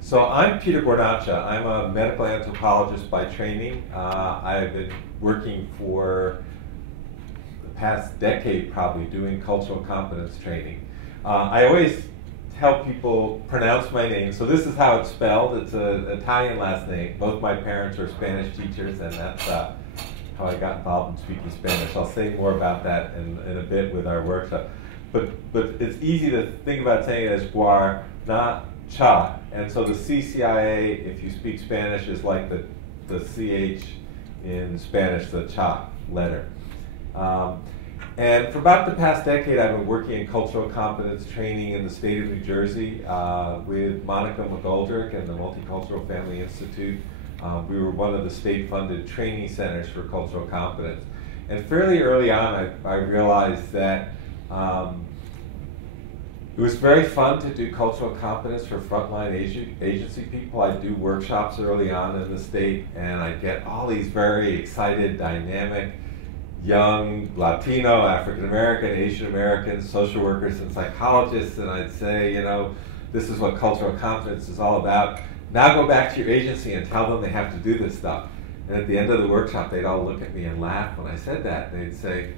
So I'm Peter Guarnaccia. I'm a medical anthropologist by training. I've been working for the past decade probably doing cultural competence training. I always help people pronounce my name. So this is how it's spelled. It's an Italian last name. Both my parents are Spanish teachers, and that's how I got involved in speaking Spanish. I'll say more about that in a bit with our workshop. But it's easy to think about saying it as Guarnaccia. And so the CCIA, if you speak Spanish, is like the CH in Spanish, the cha letter. And for about the past decade, I've been working in cultural competence training in the state of New Jersey with Monica McGoldrick and the Multicultural Family Institute. We were one of the state-funded training centers for cultural competence. And fairly early on, I realized that it was very fun to do cultural competence for frontline agency people. I do workshops early on in the state, and I get all these very excited, dynamic, young Latino, African American, Asian American social workers and psychologists, and I'd say, you know, this is what cultural competence is all about. Now go back to your agency and tell them they have to do this stuff. And at the end of the workshop, they'd all look at me and laugh when I said that. They'd say,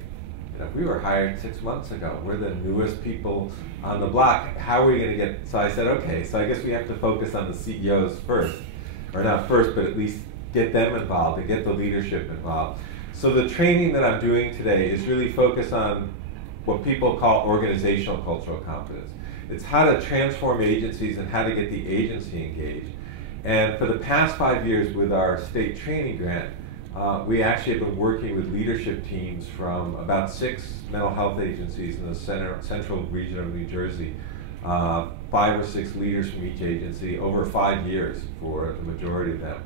you know, we were hired 6 months ago. We're the newest people on the block. How are we going to get? So I said, okay, so I guess we have to focus on the CEOs first. Or not first, but at least get them involved and get the leadership involved. So the training that I'm doing today is really focused on what people call organizational cultural competence. It's how to transform agencies and how to get the agency engaged. And for the past 5 years with our state training grant, we actually have been working with leadership teams from about 6 mental health agencies in the central region of New Jersey, 5 or 6 leaders from each agency over 5 years for the majority of them,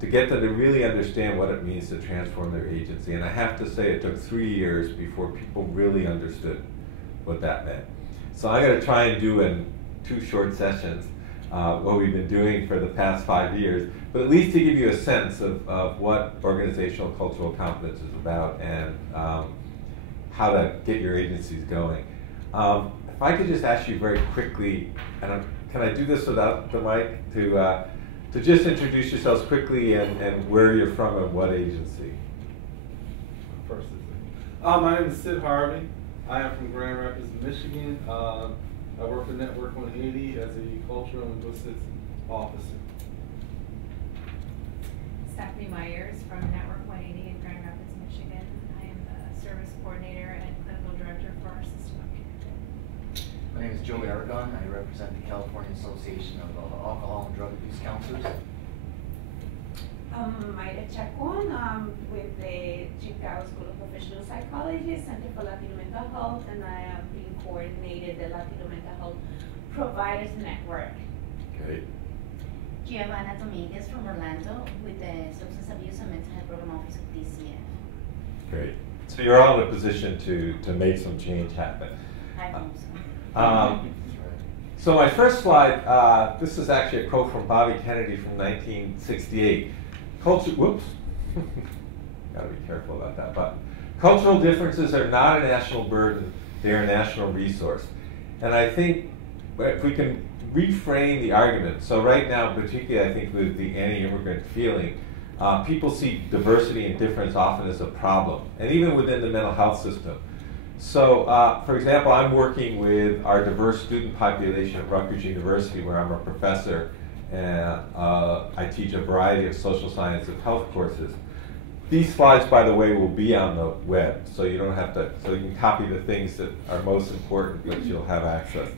to get them to really understand what it means to transform their agency. And I have to say it took 3 years before people really understood what that meant. So I'm going to try and do in 2 short sessions what we've been doing for the past 5 years, but at least to give you a sense of what organizational cultural competence is about and how to get your agencies going. If I could just ask you very quickly, and can I do this without the mic, to just introduce yourselves quickly and where you're from and what agency. First, my name is Sid Harvey. I am from Grand Rapids, Michigan. I work for Network 180 as a cultural and linguistics officer. Stephanie Myers from Network 180 in Grand Rapids, Michigan. I am the service coordinator and clinical director for our system of care. My name is Joey Aragon. I represent the California Association of Alcohol and Drug Abuse Counselors. Mayra Chacon, with the Chicago School of Professional Psychology, Center for Latino Mental Health, and I have been coordinated the Latino Mental Health Providers Network. Great. Giovanna Dominguez from Orlando with the Substance Abuse and Mental Health Program Office of DCF. Great. So you're all in a position to make some change happen. I hope so. So my first slide, this is actually a quote from Bobby Kennedy from 1968. Whoops, gotta be careful about that button. Cultural differences are not a national burden, they are a national resource. And I think if we can reframe the argument, so right now, particularly I think with the anti-immigrant feeling, people see diversity and difference often as a problem, and even within the mental health system. So, for example, I'm working with our diverse student population at Rutgers University, where I'm a professor, and I teach a variety of social science and health courses. These slides, by the way, will be on the web, so you don't have to, so you can copy the things that are most important, but you'll have access.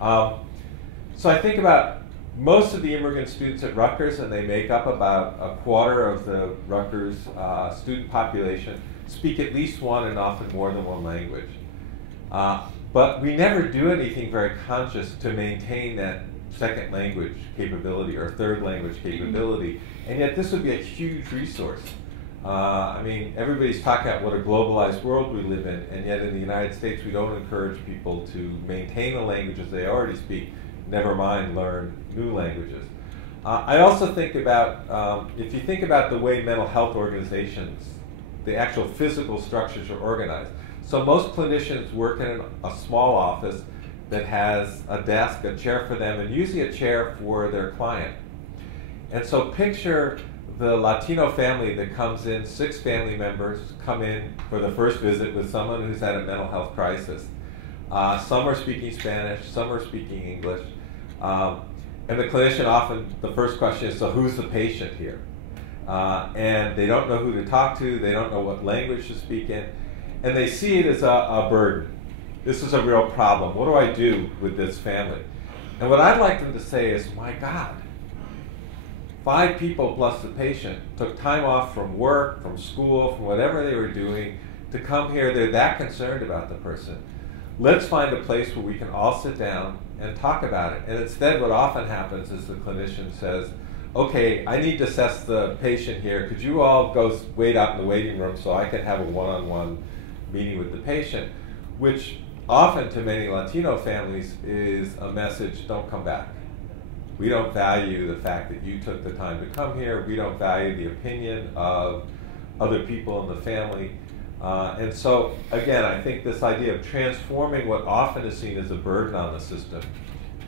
So I think about most of the immigrant students at Rutgers, and they make up about a quarter of the Rutgers student population, speak at least one and often more than one language. But we never do anything very conscious to maintain that second language capability or third language capability, and yet this would be a huge resource. I mean, everybody's talking about what a globalized world we live in, and yet in the United States we don't encourage people to maintain the languages they already speak, never mind learn new languages. I also think about, if you think about the way mental health organizations, the actual physical structures are organized. So most clinicians work in a small office. that has a desk, a chair for them, and usually a chair for their client. And so picture the Latino family that comes in, 6 family members come in for the first visit with someone who's had a mental health crisis. Some are speaking Spanish, some are speaking English. And the clinician often, the first question is, so who's the patient here? And they don't know who to talk to, they don't know what language to speak in, and they see it as a burden. This is a real problem. What do I do with this family? And what I'd like them to say is, my God, 5 people plus the patient took time off from work, from school, from whatever they were doing to come here. They're that concerned about the person. Let's find a place where we can all sit down and talk about it. And instead, what often happens is the clinician says, okay, I need to assess the patient here. Could you all go wait out in the waiting room so I can have a one-on-one meeting with the patient? Which often to many Latino families is a message, don't come back. We don't value the fact that you took the time to come here. We don't value the opinion of other people in the family. And so, again, I think this idea of transforming what often is seen as a burden on the system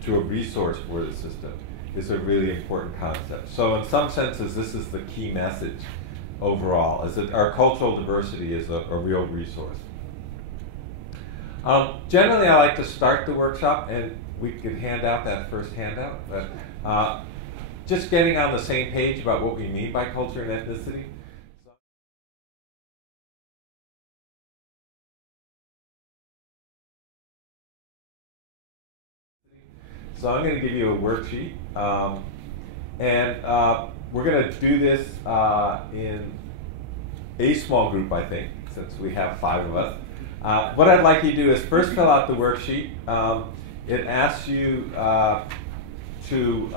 to a resource for the system is a really important concept. So in some senses, this is the key message overall, is that our cultural diversity is a real resource. Generally, I like to start the workshop, and we can hand out that first handout, but just getting on the same page about what we mean by culture and ethnicity. So I'm going to give you a worksheet, and we're going to do this in a small group, I think, since we have 5 of us. What I'd like you to do is first fill out the worksheet. It asks you to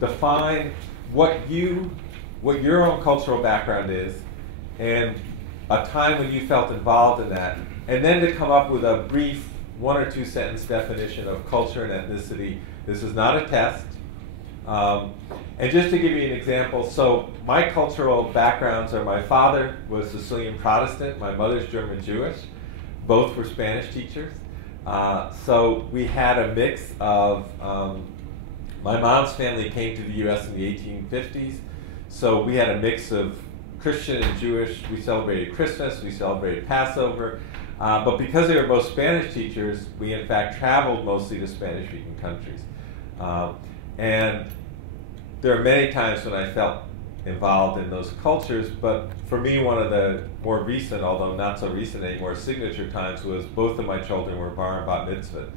define what your own cultural background is and a time when you felt involved in that, and then to come up with a brief 1 or 2 sentence definition of culture and ethnicity. This is not a test. And just to give you an example, so my cultural backgrounds are my father was Sicilian Protestant, my mother's German Jewish. Both were Spanish teachers. So we had a mix of, my mom's family came to the US in the 1850s. So we had a mix of Christian and Jewish. We celebrated Christmas, we celebrated Passover. But because they were both Spanish teachers, we in fact traveled mostly to Spanish-speaking countries. And there are many times when I felt involved in those cultures, but for me one of the more recent, although not so recent anymore, signature times was both of my children were bar and bat mitzvah.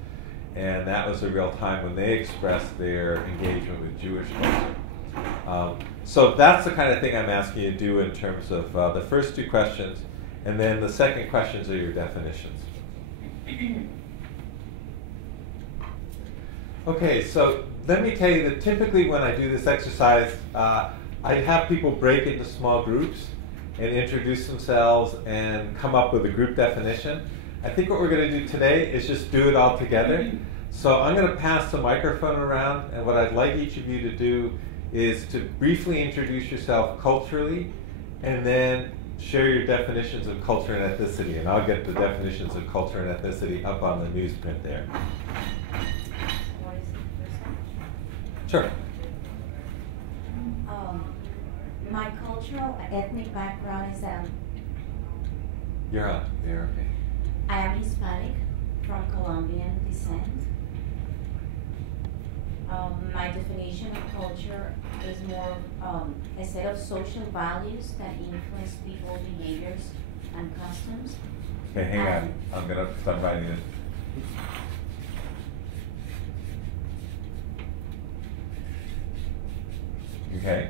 And that was a real time when they expressed their engagement with Jewish culture. So that's the kind of thing I'm asking you to do in terms of the first 2 questions. And then the second questions are your definitions. Okay, so let me tell you that typically when I do this exercise, I have people break into small groups and introduce themselves and come up with a group definition. I think what we're going to do today is just do it all together. So I'm going to pass the microphone around, and what I'd like each of you to do is to briefly introduce yourself culturally, and then share your definitions of culture and ethnicity, and I'll get the definitions of culture and ethnicity up on the newsprint there. Sure. My cultural ethnic background is You're on. You're okay. I am Hispanic from Colombian descent. My definition of culture is more a set of social values that influence people's behaviors and customs. Okay, hang on. I'm going to start writing it. Okay.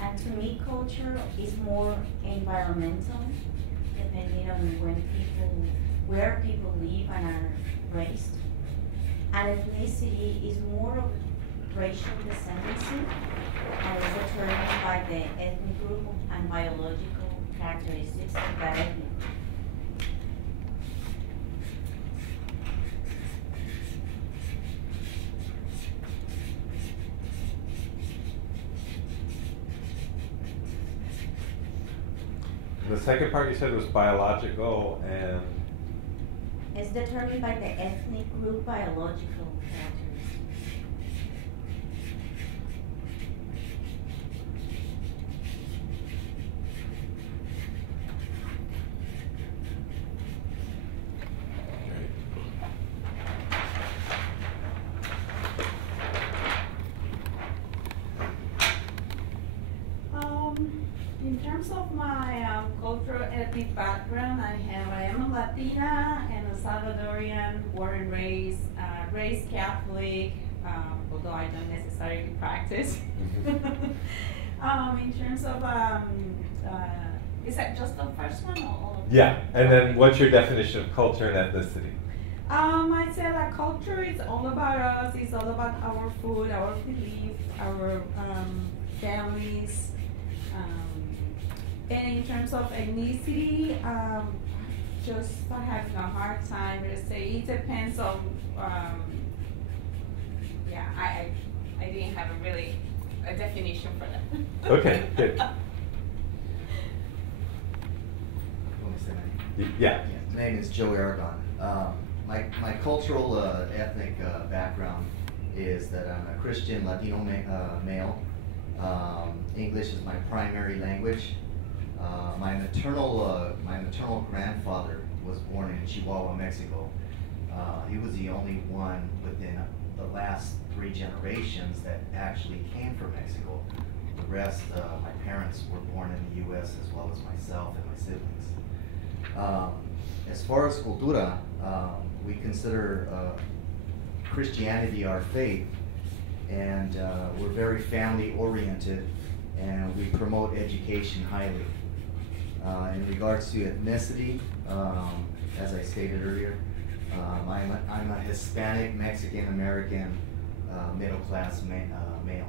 And to me, culture is more environmental, depending on where people live and are raised. And ethnicity is more of racial descendancy and is determined by the ethnic group and biological characteristics of that ethnic group. The second part you said was biological and... It's determined by the ethnic group biological characteristics. In terms of my cultural ethnic background, I am a Latina and a Salvadorian, born and raised Catholic, although I don't necessarily practice. In terms of, is that just the first one or all of them? Yeah, and then what's your definition of culture and ethnicity? I'd say that culture is all about us. It's all about our food, our belief, our families. And in terms of ethnicity, just having a hard time to say. It depends on, yeah, I didn't have a definition for that. Okay, good. Want me to say my name? Yeah. My name is Joey Aragon. My cultural ethnic background is that I'm a Christian Latino male. English is my primary language. My maternal grandfather was born in Chihuahua, Mexico. He was the only one within the last 3 generations that actually came from Mexico. The rest, my parents were born in the U.S. as well as myself and my siblings. As far as cultura, we consider Christianity our faith, and we're very family oriented, and we promote education highly. In regards to ethnicity, as I stated earlier, I'm a Hispanic, Mexican American, middle class male.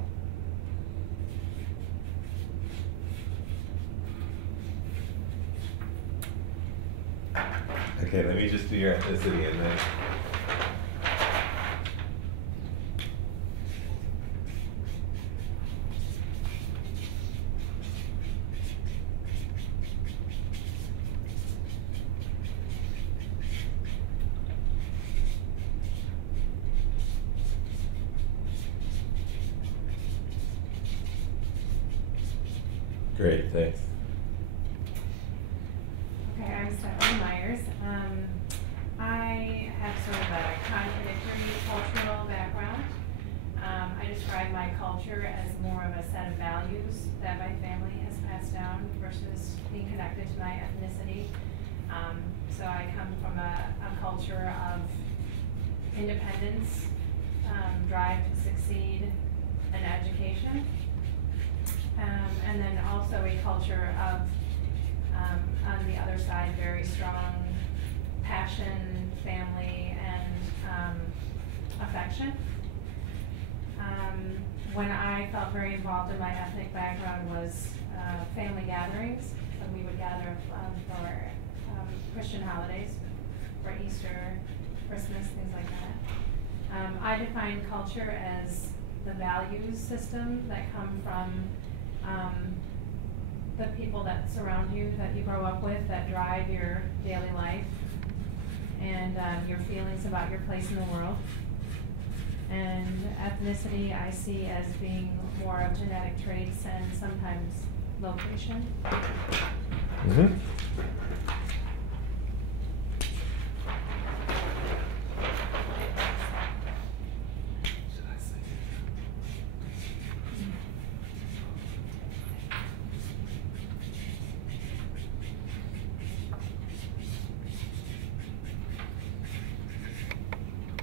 Okay, let me just do your ethnicity and then. Great, thanks. Okay, I'm Stephanie Myers. I have sort of a contradictory cultural background. I describe my culture as more of a set of values that my family has passed down versus being connected to my ethnicity. So I come from a culture of independence, drive to succeed, and education. And then also a culture of, on the other side, very strong passion, family, and affection. When I felt very involved in my ethnic background was family gatherings. So we would gather for Christian holidays, for Easter, Christmas, things like that. I define culture as the values system that come from the people that surround you, that you grow up with, that drive your daily life, and your feelings about your place in the world. And ethnicity I see as being more of genetic traits and sometimes location. Mm-hmm.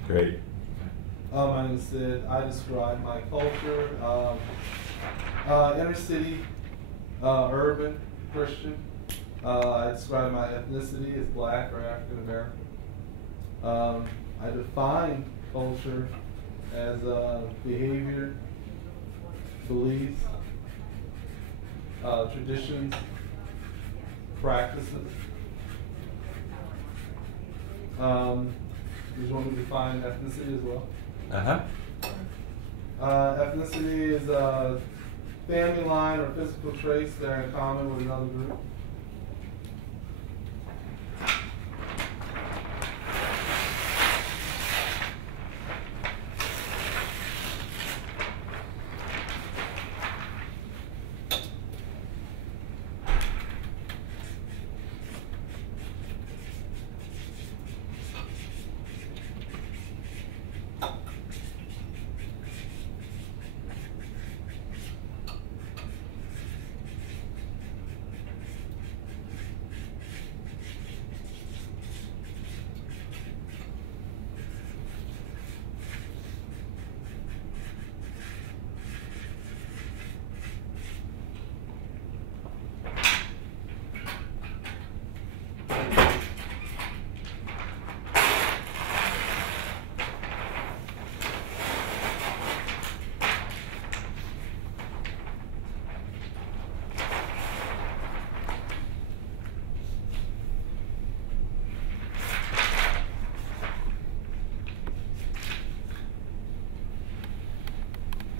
Great. My name is Sid. I describe my culture, inner city, urban, Christian. I describe my ethnicity as Black or African American. I define culture as behavior, beliefs, traditions, practices. You want me to define ethnicity as well? Uh-huh. Ethnicity is a family line or physical traits that are in common with another group.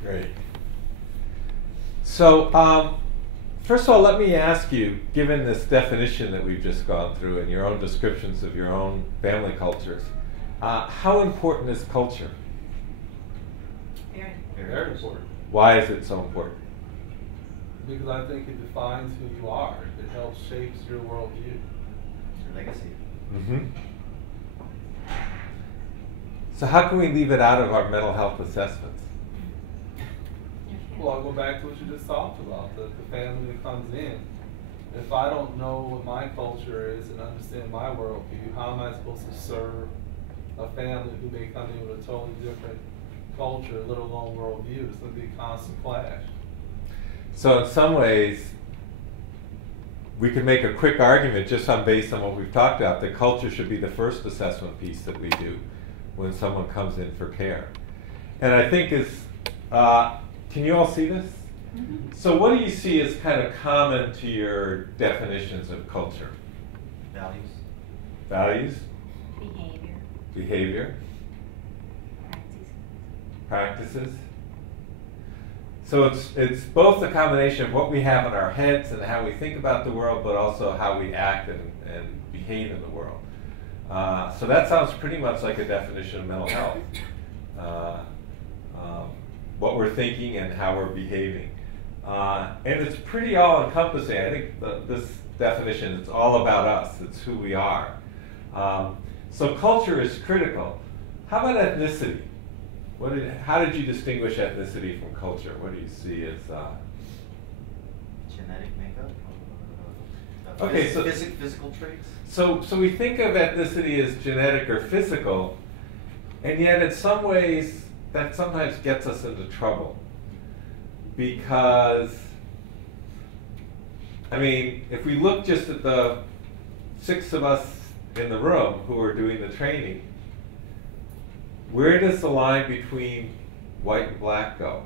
Great. So, first of all, let me ask you, given this definition that we've just gone through and your own descriptions of your own family cultures, how important is culture? Very important. Why is it so important? Because I think it defines who you are. It helps shapes your worldview. It's your legacy. Mm-hmm. So how can we leave it out of our mental health assessments? Well, I'll go back to what you just talked about, the family that comes in. If I don't know what my culture is and understand my worldview, how am I supposed to serve a family who may come in with a totally different culture, let alone worldview? It's going to be a constant clash. So in some ways, we could make a quick argument just based on what we've talked about, that culture should be the first assessment piece that we do when someone comes in for care. And I think can you all see this? Mm-hmm. So what do you see as kind of common to your definitions of culture? Values. Values? Behavior. Behavior? Practice. Practices? So it's both a combination of what we have in our heads and how we think about the world, but also how we act and behave in the world. So that sounds pretty much like a definition of mental health. What we're thinking and how we're behaving. And it's pretty all-encompassing. I think this definition, it's all about us. It's who we are. So culture is critical. How about ethnicity? How did you distinguish ethnicity from culture? What do you see as... Genetic makeup. Okay, so physical traits. So we think of ethnicity as genetic or physical, and yet in some ways that sometimes gets us into trouble. Because, I mean, if we look just at the 6 of us in the room who are doing the training, where does the line between white and black go?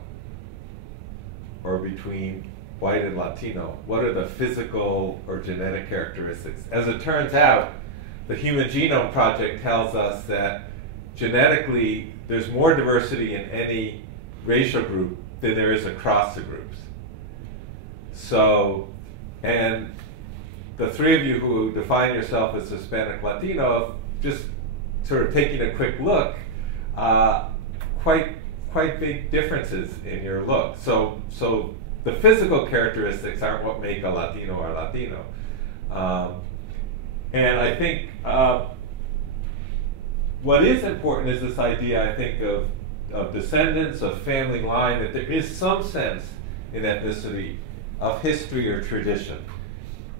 Or between white and Latino? What are the physical or genetic characteristics? As it turns out, the Human Genome Project tells us that genetically there's more diversity in any racial group than there is across the groups. So, and the 3 of you who define yourself as Hispanic Latino, just sort of taking a quick look, quite big differences in your look. So the physical characteristics aren't what make a Latino or Latino. And I think what is important is this idea, I think, of descendants, of family line, that there is some sense in ethnicity of history or tradition.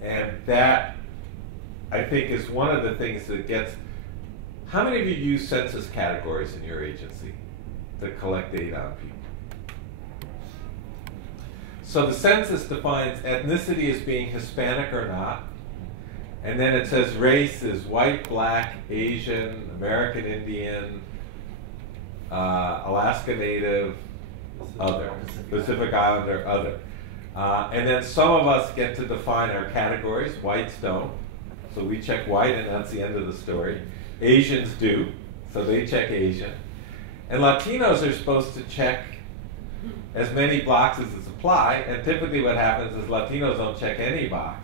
And that, I think, is one of the things that gets... How many of you use census categories in your agency that collect data on people? So the census defines ethnicity as being Hispanic or not, and then it says race is white, black, Asian, American Indian, Alaska Native, other, Pacific Islander, other. And then some of us get to define our categories. Whites don't, so we check white and that's the end of the story. Asians do, so they check Asian. And Latinos are supposed to check as many boxes as apply, and typically what happens is Latinos don't check any box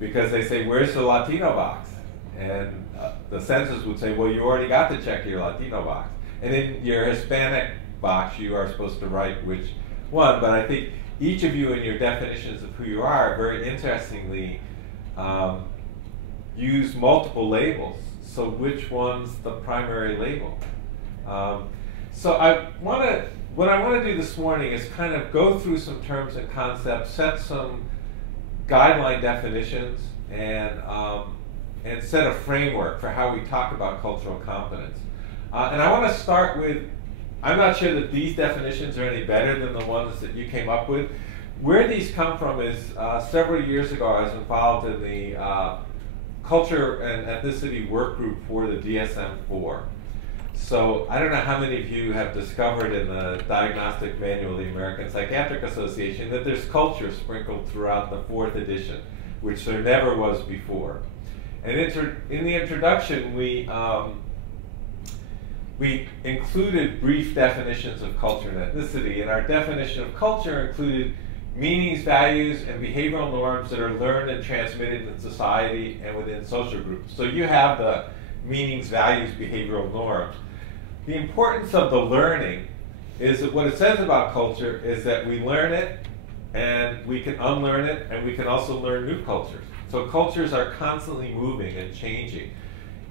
because they say, where's the Latino box? And the census would say, well, you already got to check your Latino box. And in your Hispanic box, you are supposed to write which one, but I think each of you in your definitions of who you are very interestingly use multiple labels. So which one's the primary label? So what I want to do this morning is kind of go through some terms and concepts, set some guideline definitions, and set a framework for how we talk about cultural competence. And I want to start with, I'm not sure that these definitions are any better than the ones that you came up with. Where these come from is several years ago I was involved in the Culture and Ethnicity Work Group for the DSM-4. So I don't know how many of you have discovered in the Diagnostic Manual of the American Psychiatric Association that there's culture sprinkled throughout the 4th edition, which there never was before. And in the introduction, we we included brief definitions of culture and ethnicity, and our definition of culture included meanings, values, and behavioral norms that are learned and transmitted in society and within social groups. So you have the meanings, values, behavioral norms. The importance of the learning is that what it says about culture is that we learn it, and we can unlearn it, and we can also learn new cultures. So cultures are constantly moving and changing.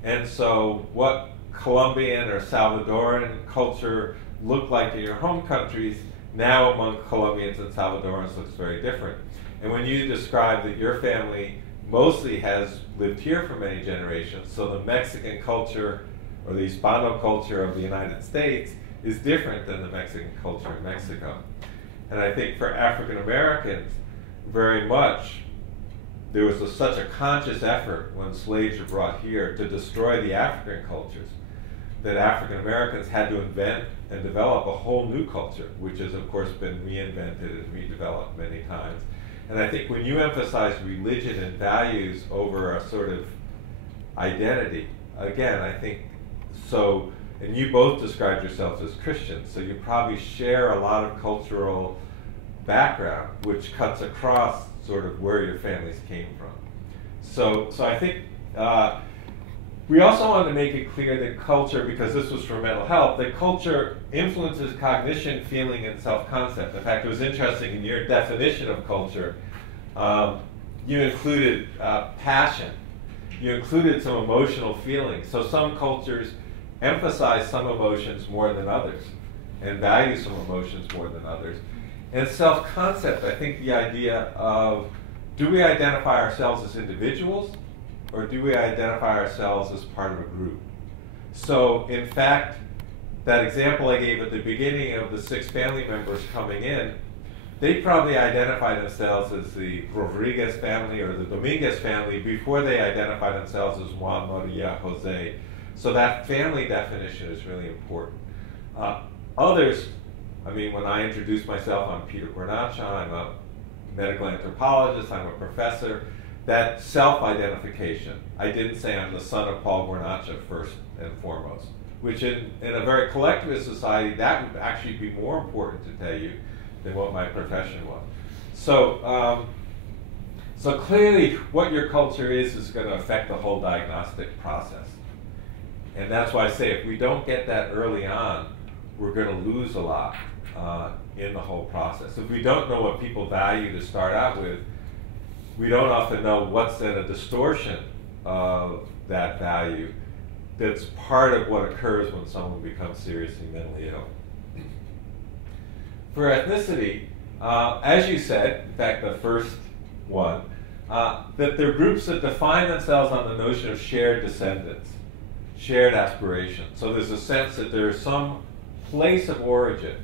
And so what Colombian or Salvadoran culture looked like in your home countries, now among Colombians and Salvadorans looks very different. And when you describe that your family mostly has lived here for many generations, so the Mexican culture or the Hispano culture of the United States is different than the Mexican culture in Mexico. And I think for African Americans, very much, there was such a conscious effort when slaves were brought here to destroy the African cultures that African Americans had to invent and develop a whole new culture, which has of course been reinvented and redeveloped many times. And I think when you emphasize religion and values over a sort of identity, again, I think so, and you both described yourselves as Christians, so you probably share a lot of cultural background, which cuts across sort of where your families came from. So I think we also wanted to make it clear that culture, because this was for mental health, that culture influences cognition, feeling, and self-concept. In fact, it was interesting, in your definition of culture, you included passion. You included some emotional feelings. So some cultures emphasize some emotions more than others and value some emotions more than others. And self-concept, I think the idea of, do we identify ourselves as individuals, or do we identify ourselves as part of a group? So in fact, that example I gave at the beginning of the 6 family members coming in, they probably identify themselves as the Rodriguez family or the Dominguez family before they identify themselves as Juan, Maria, Jose. So that family definition is really important. Others, I mean, when I introduce myself, I'm Peter Guarnaccia, I'm a medical anthropologist, I'm a professor. That self-identification, I didn't say I'm the son of Paul Guarnaccia first and foremost, which in a very collectivist society, that would actually be more important to tell you than what my profession was. So, so clearly what your culture is going to affect the whole diagnostic process. And that's why I say if we don't get that early on, we're going to lose a lot in the whole process. If we don't know what people value to start out with, we don't often know what's then a distortion of that value that's part of what occurs when someone becomes seriously mentally ill. For ethnicity, as you said, in fact the first one, that they're groups that define themselves on the notion of shared descendants, shared aspiration. So there's a sense that there is some place of origin.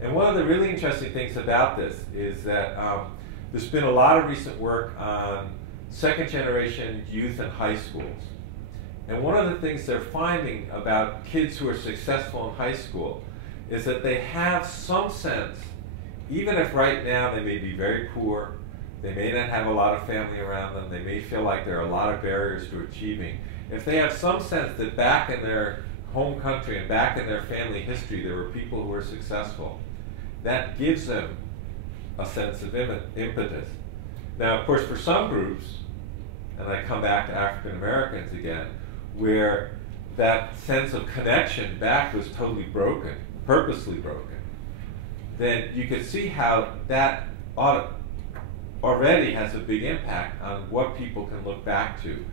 And one of the really interesting things about this is that there's been a lot of recent work on second-generation youth in high schools. And one of the things they're finding about kids who are successful in high school is that they have some sense, even if right now they may be very poor, they may not have a lot of family around them, they may feel like there are a lot of barriers to achieving. If they have some sense that back in their home country and back in their family history there were people who were successful, that gives them a sense of impetus. Now, of course, for some groups, and I come back to African Americans again, where that sense of connection back was totally broken, purposely broken, then you can see how that already has a big impact on what people can look back to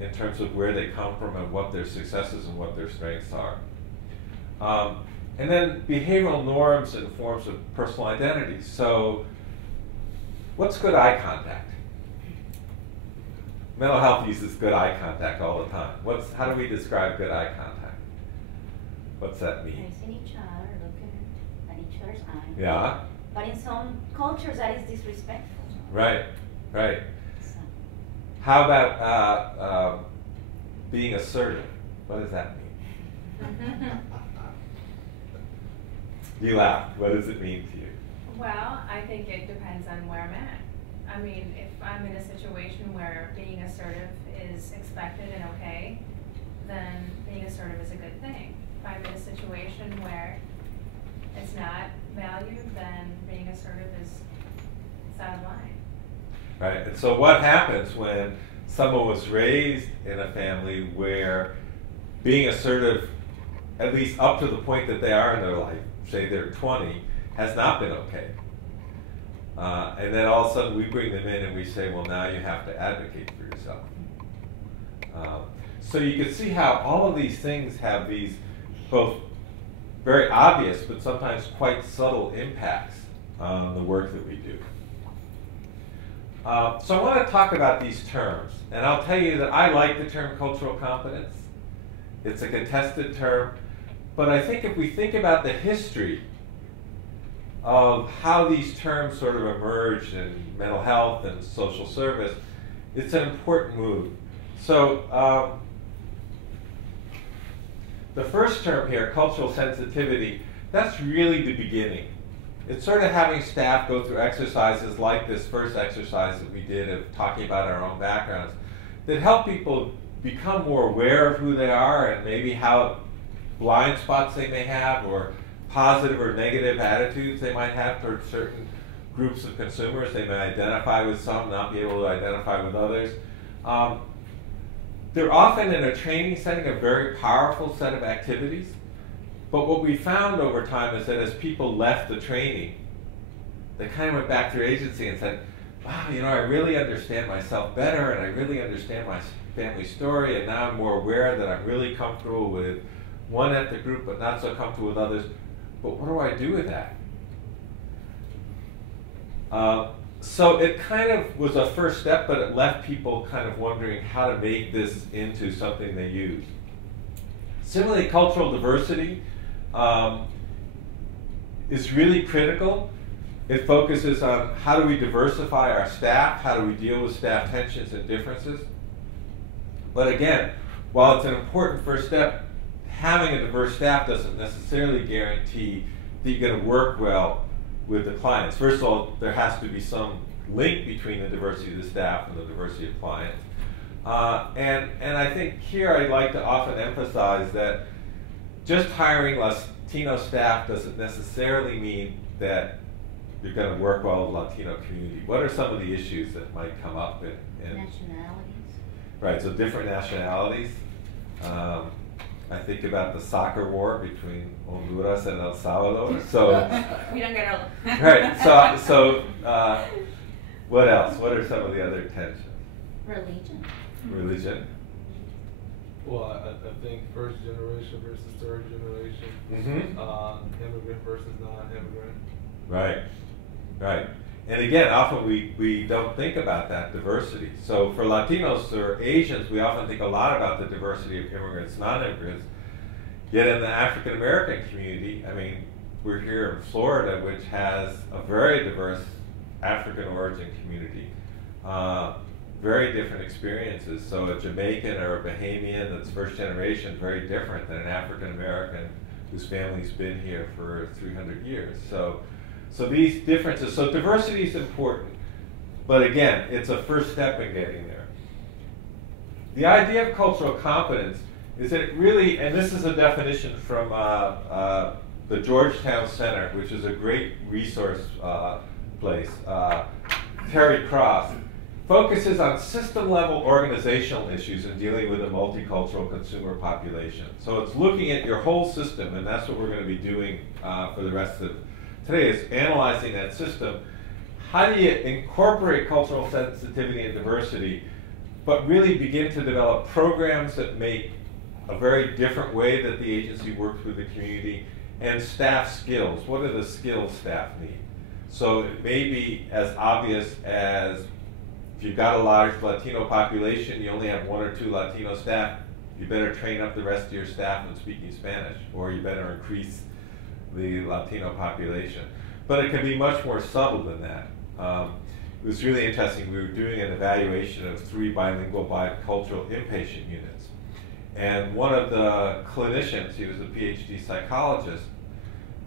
in terms of where they come from and what their successes and what their strengths are. And then behavioral norms and forms of personal identity. So what's good eye contact? Mental health uses good eye contact all the time. How do we describe good eye contact? What's that mean? Facing each other, looking at each other's eyes. Yeah. But in some cultures that is disrespectful. Right, right. So. How about being assertive? What does that mean? You laugh. What does it mean to you? Well, I think it depends on where I'm at. I mean, if I'm in a situation where being assertive is expected and okay, then being assertive is a good thing. If I'm in where it's not valued, then being assertive is out of line. Right, and so what happens when someone was raised in a family where being assertive, at least up to the point that they are in their life, say they're 20, has not been okay? And then all of a sudden we bring them in and we say, well, now you have to advocate for yourself. So you can see how all of these things have these both very obvious but sometimes quite subtle impacts on the work that we do. So I want to talk about these terms, and I'll tell you that I like the term cultural competence. It's a contested term, but I think if we think about the history of how these terms sort of emerged in mental health and social service, it's an important move. So the first term here, cultural sensitivity, that's really the beginning. It's sort of having staff go through exercises like this first exercise that we did of talking about our own backgrounds that help people become more aware of who they are and maybe how blind spots they may have or positive or negative attitudes they might have towards certain groups of consumers. They may identify with some, not be able to identify with others. They're often in a training setting, a very powerful set of activities. But what we found over time is that as people left the training, they kind of went back to their agency and said, wow, you know, I really understand myself better and I really understand my family story, and now I'm more aware that I'm really comfortable with one ethnic group but not so comfortable with others. But what do I do with that? So it kind of was a first step, but it left people kind of wondering how to make this into something they use. Similarly, cultural diversity is really critical. It focuses on how do we diversify our staff, how do we deal with staff tensions and differences. But again, while it's an important first step, having a diverse staff doesn't necessarily guarantee that you're going to work well with the clients. First of all, there has to be some link between the diversity of the staff and the diversity of clients. And I think here I'd like to often emphasize that just hiring Latino staff doesn't necessarily mean that you're going to work well with the Latino community. What are some of the issues that might come up in Nationalities. Right, so different nationalities. I think about the soccer war between Honduras and El Salvador. So We don't get along. right. So what else? What are some of the other tensions? Religion. Religion. Well, I think first generation versus third generation, Mm-hmm. immigrant versus non-immigrant. Right. Right. And again, often we don't think about that diversity. So for Latinos or Asians, we often think a lot about the diversity of immigrants, non-immigrants. Yet in the African American community, I mean, we're here in Florida, which has a very diverse African origin community. Very different experiences. So a Jamaican or a Bahamian that's first generation, very different than an African American whose family's been here for 300 years. So these differences, so diversity is important, but again, it's a first step in getting there. The idea of cultural competence is that it really, and this is a definition from the Georgetown Center, which is a great resource place, Terry Cross, focuses on system-level organizational issues in dealing with a multicultural consumer population. So it's looking at your whole system, and that's what we're going to be doing for the rest of today, is analyzing that system. How do you incorporate cultural sensitivity and diversity, but really begin to develop programs that make a very different way that the agency works with the community, and staff skills. What do the skills staff need? So it may be as obvious as if you've got a large Latino population, you only have 1 or 2 Latino staff, you better train up the rest of your staff in speaking Spanish, or you better increase the Latino population. But it can be much more subtle than that. It was really interesting. We were doing an evaluation of 3 bilingual bicultural inpatient units. And one of the clinicians, he was a Ph.D. psychologist,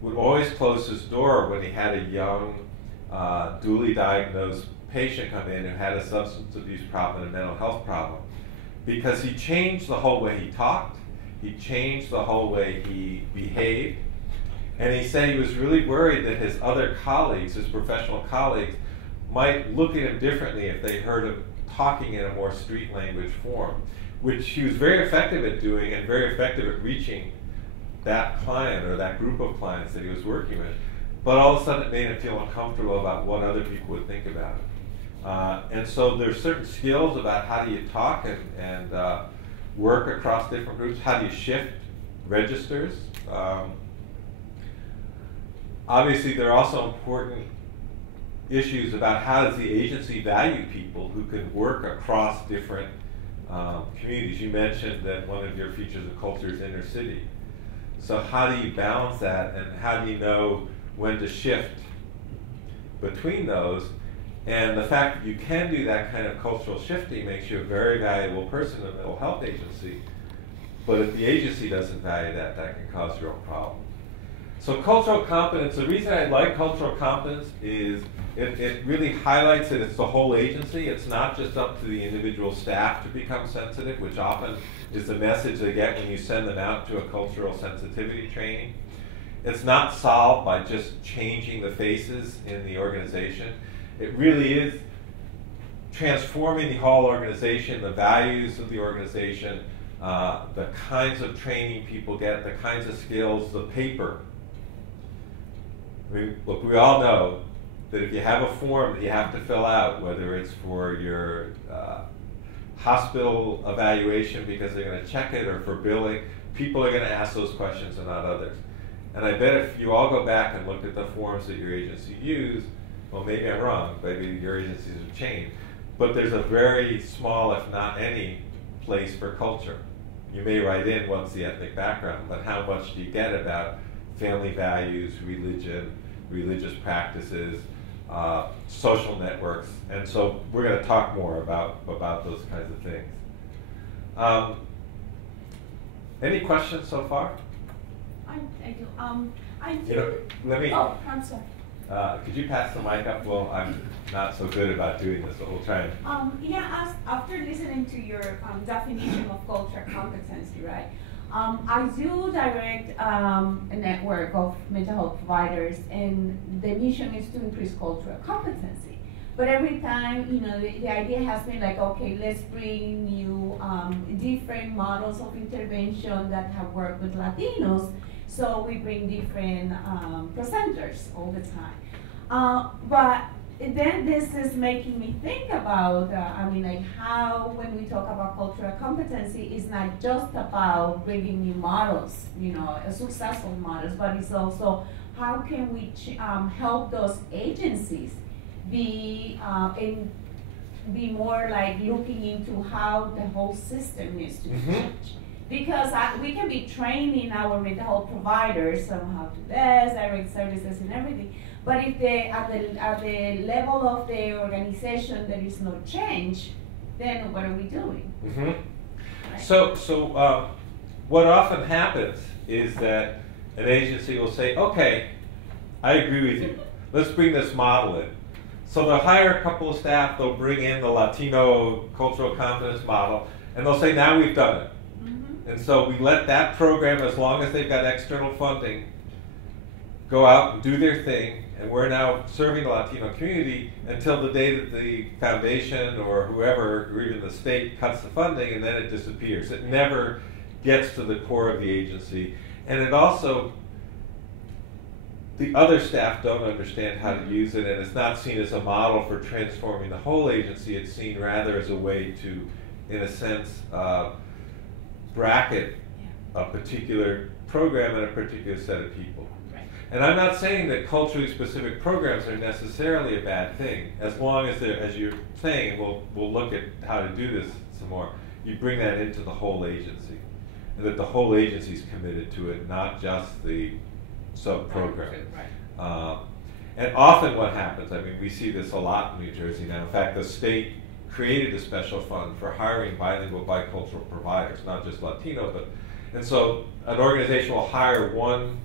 would always close his door when he had a young, duly diagnosed patient come in who had a substance abuse problem and a mental health problem, because he changed the whole way he talked, he changed the whole way he behaved, And he said he was really worried that his other colleagues, his professional colleagues, might look at him differently if they heard him talking in a more street language form, which he was very effective at doing and very effective at reaching that client or that group of clients that he was working with. But all of a sudden it made him feel uncomfortable about what other people would think about it. And so there's certain skills about how do you talk and work across different groups, how do you shift registers. Obviously there are also important issues about how does the agency value people who can work across different communities. You mentioned that one of your features of culture is inner city. So how do you balance that, and how do you know when to shift between those? And the fact that you can do that kind of cultural shifting makes you a very valuable person in a mental health agency. But if the agency doesn't value that, that can cause real problems. So cultural competence, the reason I like cultural competence is it really highlights that it's the whole agency. It's not just up to the individual staff to become sensitive, which often is the message they get when you send them out to a cultural sensitivity training. It's not solved by just changing the faces in the organization. It really is transforming the whole organization, the values of the organization, the kinds of training people get, the kinds of skills, the paper. I mean, look, we all know that if you have a form that you have to fill out, whether it's for your hospital evaluation because they're going to check it, or for billing, people are going to ask those questions and not others. And I bet if you all go back and look at the forms that your agency used, well, maybe I'm wrong, maybe your agencies have changed, but there's a very small, if not any, place for culture. You may write in what's the ethnic background, but how much do you get about family values, religion, religious practices, social networks, and so we're going to talk more about those kinds of things. Any questions so far? I do. You know, let me. Oh, I'm sorry. Could you pass the mic up? Well, I'm not so good about doing this, but we'll try and. Yeah, after listening to your definition of cultural competency, right? I do direct a network of mental health providers, and the mission is to increase cultural competency. But every time, you know, the idea has been like, okay, let's bring new different models of intervention that have worked with Latinos. So we bring different presenters all the time. But then this is making me think about, like how when we talk about cultural competency, it's not just about bringing new models, you know, successful models, but it's also how can we help those agencies be more like looking into how the whole system needs to change. Because we can be training our mental health providers on how to best direct services and everything, but if at the level of the organization there is no change, then what are we doing? Right? So what often happens is that an agency will say, okay, I agree with you. Let's bring this model in. So they'll hire a couple of staff, they'll bring in the Latino cultural competence model, and they'll say, now we've done it. And so we let that program, as long as they've got external funding, go out and do their thing, and we're now serving the Latino community until the day that the foundation or whoever, or even the state, cuts the funding, and then it disappears. It never gets to the core of the agency. And it also, the other staff don't understand how to use it, and it's not seen as a model for transforming the whole agency. It's seen rather as a way to, in a sense, bracket a particular program and a particular set of people. Right. And I'm not saying that culturally specific programs are necessarily a bad thing, as long as they're, as you're saying, and we'll look at how to do this some more, you bring that into the whole agency, and that the whole agency is committed to it, not just the sub-program. Right. And often what happens, I mean, we see this a lot in New Jersey now. In fact, the state created a special fund for hiring bilingual, bicultural providers, not just Latino, but, and so an organization will hire one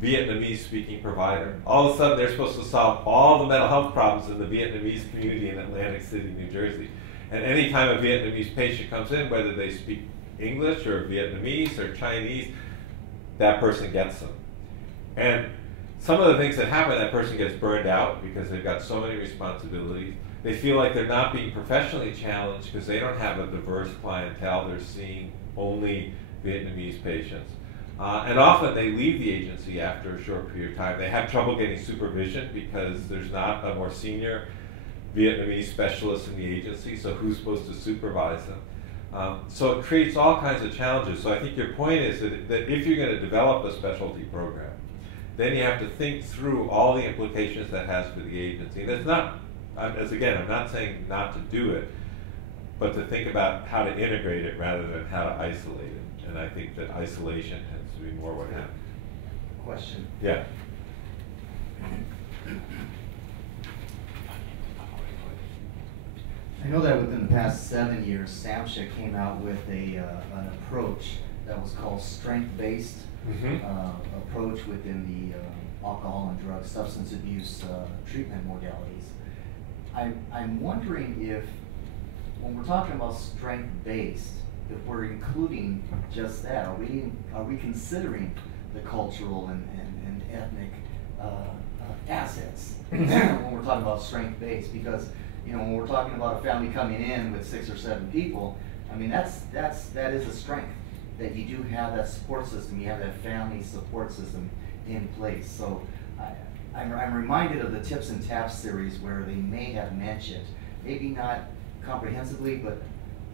Vietnamese-speaking provider. All of a sudden, they're supposed to solve all the mental health problems in the Vietnamese community in Atlantic City, New Jersey. And anytime a Vietnamese patient comes in, whether they speak English or Vietnamese or Chinese, that person gets them. And some of the things that happen, that person gets burned out because they've got so many responsibilities. They feel like they're not being professionally challenged because they don't have a diverse clientele. They're seeing only Vietnamese patients. And often they leave the agency after a short period of time. They have trouble getting supervision because there's not a more senior Vietnamese specialist in the agency, so who's supposed to supervise them? So it creates all kinds of challenges. So I think your point is that if you're going to develop a specialty program, then you have to think through all the implications that has for the agency. And it's not, I'm not saying not to do it, but to think about how to integrate it rather than how to isolate it. And I think that isolation tends to be more what happens. Question. Yeah. I know that within the past 7 years, SAMHSA came out with an approach that was called strength-based approach within the alcohol and drug substance abuse treatment modalities. I'm wondering if, when we're talking about strength-based, if we're including just that, are we considering the cultural and ethnic assets when we're talking about strength-based? Because when we're talking about a family coming in with 6 or 7 people, I mean that is a strength, that you do have that support system, you have that family support system in place. So I'm reminded of the Tips and Taps series where they may have mentioned, maybe not comprehensively, but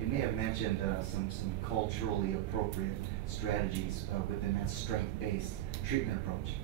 they may have mentioned some culturally appropriate strategies within that strength-based treatment approach.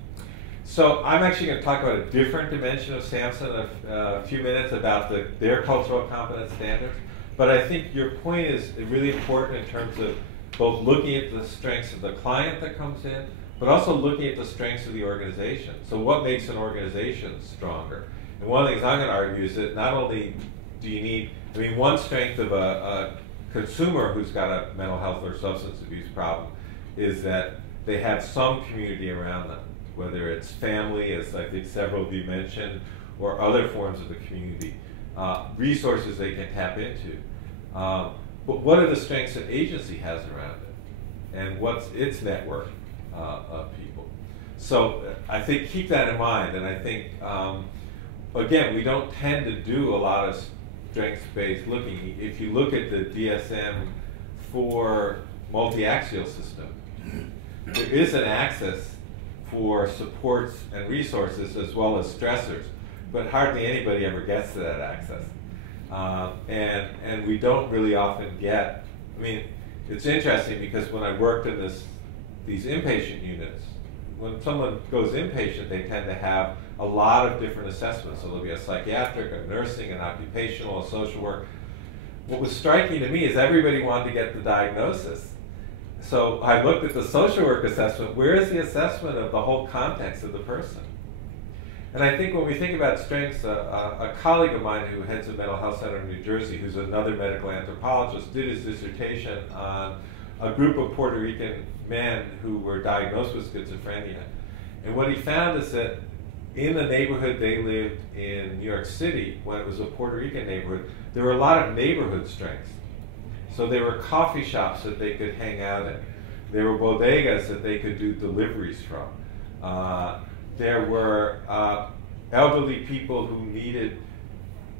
So I'm actually going to talk about a different dimension of SAMHSA in a few minutes about their cultural competence standards. But I think your point is really important in terms of both looking at the strengths of the client that comes in, but also looking at the strengths of the organization. So what makes an organization stronger? And one of the things I'm going to argue is that not only do you need, one strength of a consumer who's got a mental health or substance abuse problem is that they have some community around them, whether it's family, as I think several of you mentioned, or other forms of the community, resources they can tap into. But what are the strengths an agency has around it? And what's its network of people? So I think keep that in mind. And I think, again, we don't tend to do a lot of strengths-based looking. If you look at the DSM-4 multi-axial system, there is an access for supports and resources as well as stressors, but hardly anybody ever gets to that access. And we don't really often get, it's interesting because when I worked in these inpatient units, when someone goes inpatient, they tend to have a lot of different assessments. So there'll be a psychiatric, a nursing, an occupational, a social work. What was striking to me is everybody wanted to get the diagnosis. So I looked at the social work assessment. Where is the assessment of the whole context of the person? And I think when we think about strengths, a colleague of mine who heads a mental health center in New Jersey, who's another medical anthropologist, did his dissertation on a group of Puerto Rican men who were diagnosed with schizophrenia. And what he found is that in the neighborhood they lived in New York City, when it was a Puerto Rican neighborhood, there were a lot of neighborhood strengths. So there were coffee shops that they could hang out in. There were bodegas that they could do deliveries from. There were elderly people who needed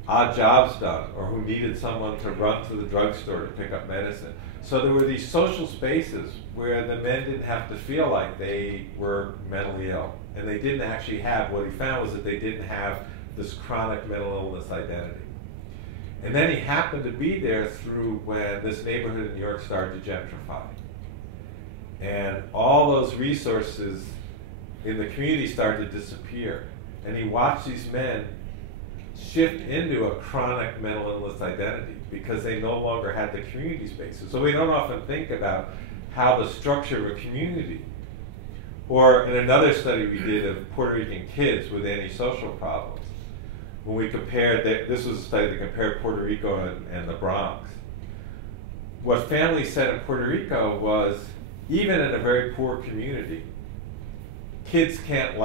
odd jobs done, or who needed someone to run to the drugstore to pick up medicine. So there were these social spaces where the men didn't have to feel like they were mentally ill. And they didn't actually have, what he found was that they didn't have this chronic mental illness identity. And then he happened to be there through when this neighborhood in New York started to gentrify. And all those resources in the community started to disappear. And he watched these men shift into a chronic mental illness identity because they no longer had the community spaces. So we don't often think about how the structure of a community, or in another study we did of Puerto Rican kids with antisocial problems, when we compared, this was a study that compared Puerto Rico and the Bronx. What families said in Puerto Rico was, even in a very poor community, kids can't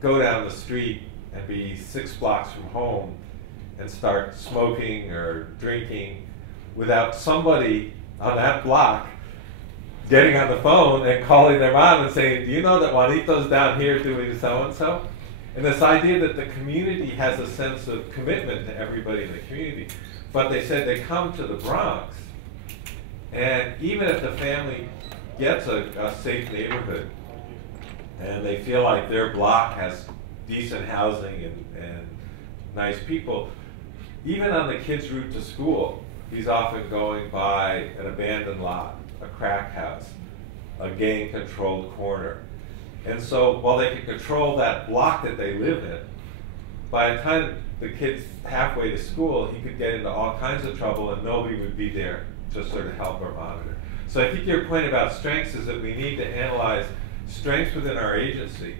go down the street and be 6 blocks from home and start smoking or drinking without somebody on that block getting on the phone and calling their mom and saying, do you know that Juanito's down here doing so-and-so? And this idea that the community has a sense of commitment to everybody in the community. But they said they come to the Bronx, and even if the family gets a safe neighborhood, and they feel like their block has decent housing and nice people, even on the kid's route to school, he's often going by an abandoned lot, a crack house, a gang-controlled corner. And so while they can control that block that they live in, by the time the kid's halfway to school, he could get into all kinds of trouble and nobody would be there to sort of help or monitor. So I think your point about strengths is that we need to analyze strengths within our agency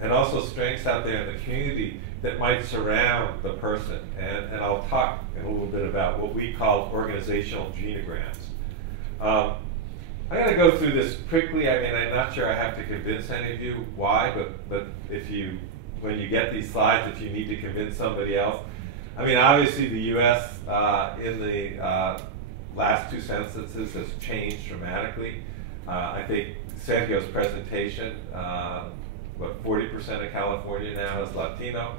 and also strengths out there in the community that might surround the person. And I'll talk in a little bit about what we call organizational genograms. I'm going to go through this quickly. I mean, I'm not sure I have to convince any of you why, but when you get these slides, if you need to convince somebody else. I mean, obviously the US in the last two censuses has changed dramatically. I think Sergio's presentation, 40% of California now is Latino.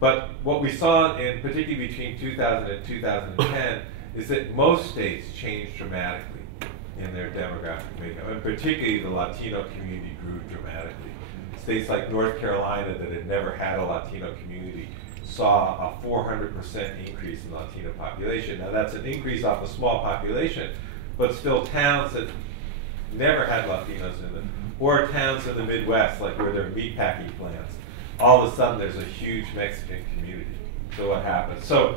But what we saw, in particularly between 2000 and 2010, is that most states changed dramatically in their demographic makeup, and particularly the Latino community grew dramatically. States like North Carolina that had never had a Latino community saw a 400% increase in Latino population. Now that's an increase off a small population, but still towns that never had Latinos in them, or towns in the Midwest, like where there are meatpacking plants, all of a sudden there's a huge Mexican community. So what happens? So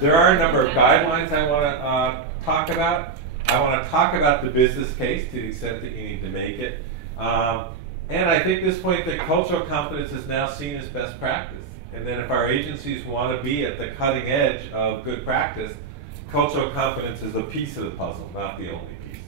there are a number of guidelines I want to talk about. I want to talk about the business case to the extent that you need to make it. And I think at this point that cultural competence is now seen as best practice. And then if our agencies want to be at the cutting edge of good practice, cultural competence is a piece of the puzzle, not the only piece.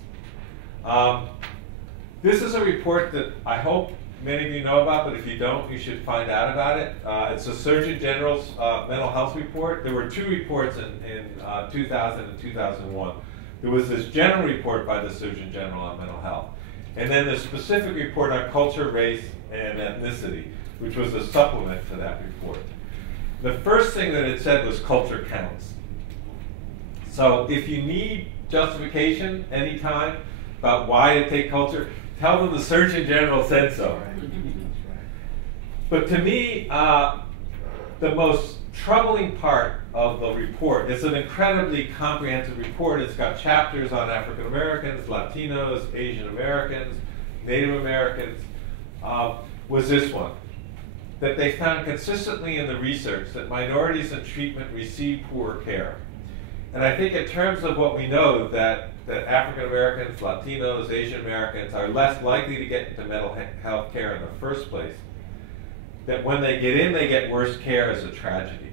This is a report that I hope many of you know about, but if you don't, you should find out about it. It's the Surgeon General's mental health report. There were two reports in 2000 and 2001. There was this general report by the Surgeon General on mental health, and then the specific report on culture, race, and ethnicity, which was a supplement to that report. The first thing that it said was culture counts. So if you need justification anytime about why to take culture, tell them the Surgeon General said so. But to me, the most troubling part of the report, it's an incredibly comprehensive report. It's got chapters on African Americans, Latinos, Asian Americans, Native Americans, was this one. That they found consistently in the research that minorities in treatment receive poor care. And I think in terms of what we know, that African Americans, Latinos, Asian Americans are less likely to get into mental health care in the first place, that when they get in, they get worse care as a tragedy.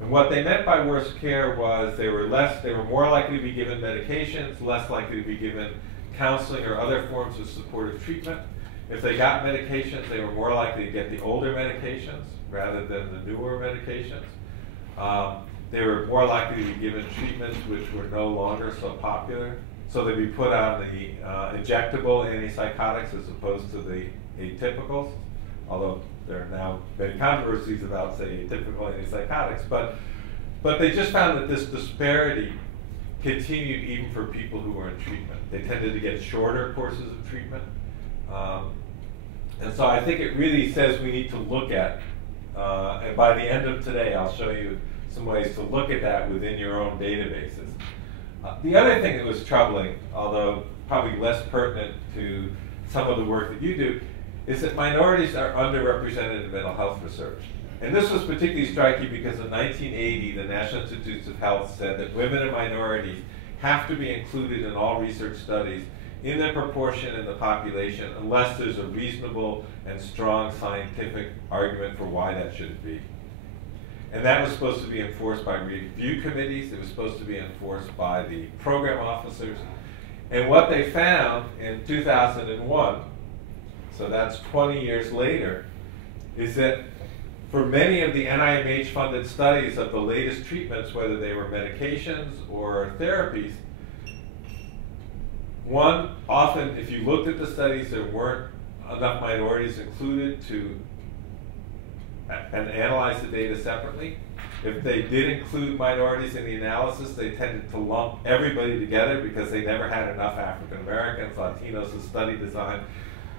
And what they meant by worse care was they were more likely to be given medications, less likely to be given counseling or other forms of supportive treatment. If they got medications, they were more likely to get the older medications rather than the newer medications. They were more likely to be given treatments which were no longer so popular. So they'd be put on the injectable antipsychotics as opposed to the atypicals, although there are now many controversies about, say, atypical antipsychotics. But they just found that this disparity continued even for people who were in treatment. They tended to get shorter courses of treatment. And so I think it really says we need to look at, and by the end of today, I'll show you some ways to look at that within your own databases. The other thing that was troubling, although probably less pertinent to some of the work that you do, is that minorities are underrepresented in mental health research. And this was particularly striking because in 1980, the National Institutes of Health said that women and minorities have to be included in all research studies in their proportion in the population unless there's a reasonable and strong scientific argument for why that shouldn't be. And that was supposed to be enforced by review committees. It was supposed to be enforced by the program officers. And what they found in 2001, so that's 20 years later, is that for many of the NIMH-funded studies of the latest treatments, whether they were medications or therapies, one, often if you looked at the studies, there weren't enough minorities included to and analyze the data separately. If they did include minorities in the analysis, they tended to lump everybody together because they never had enough African Americans, Latinos in study design.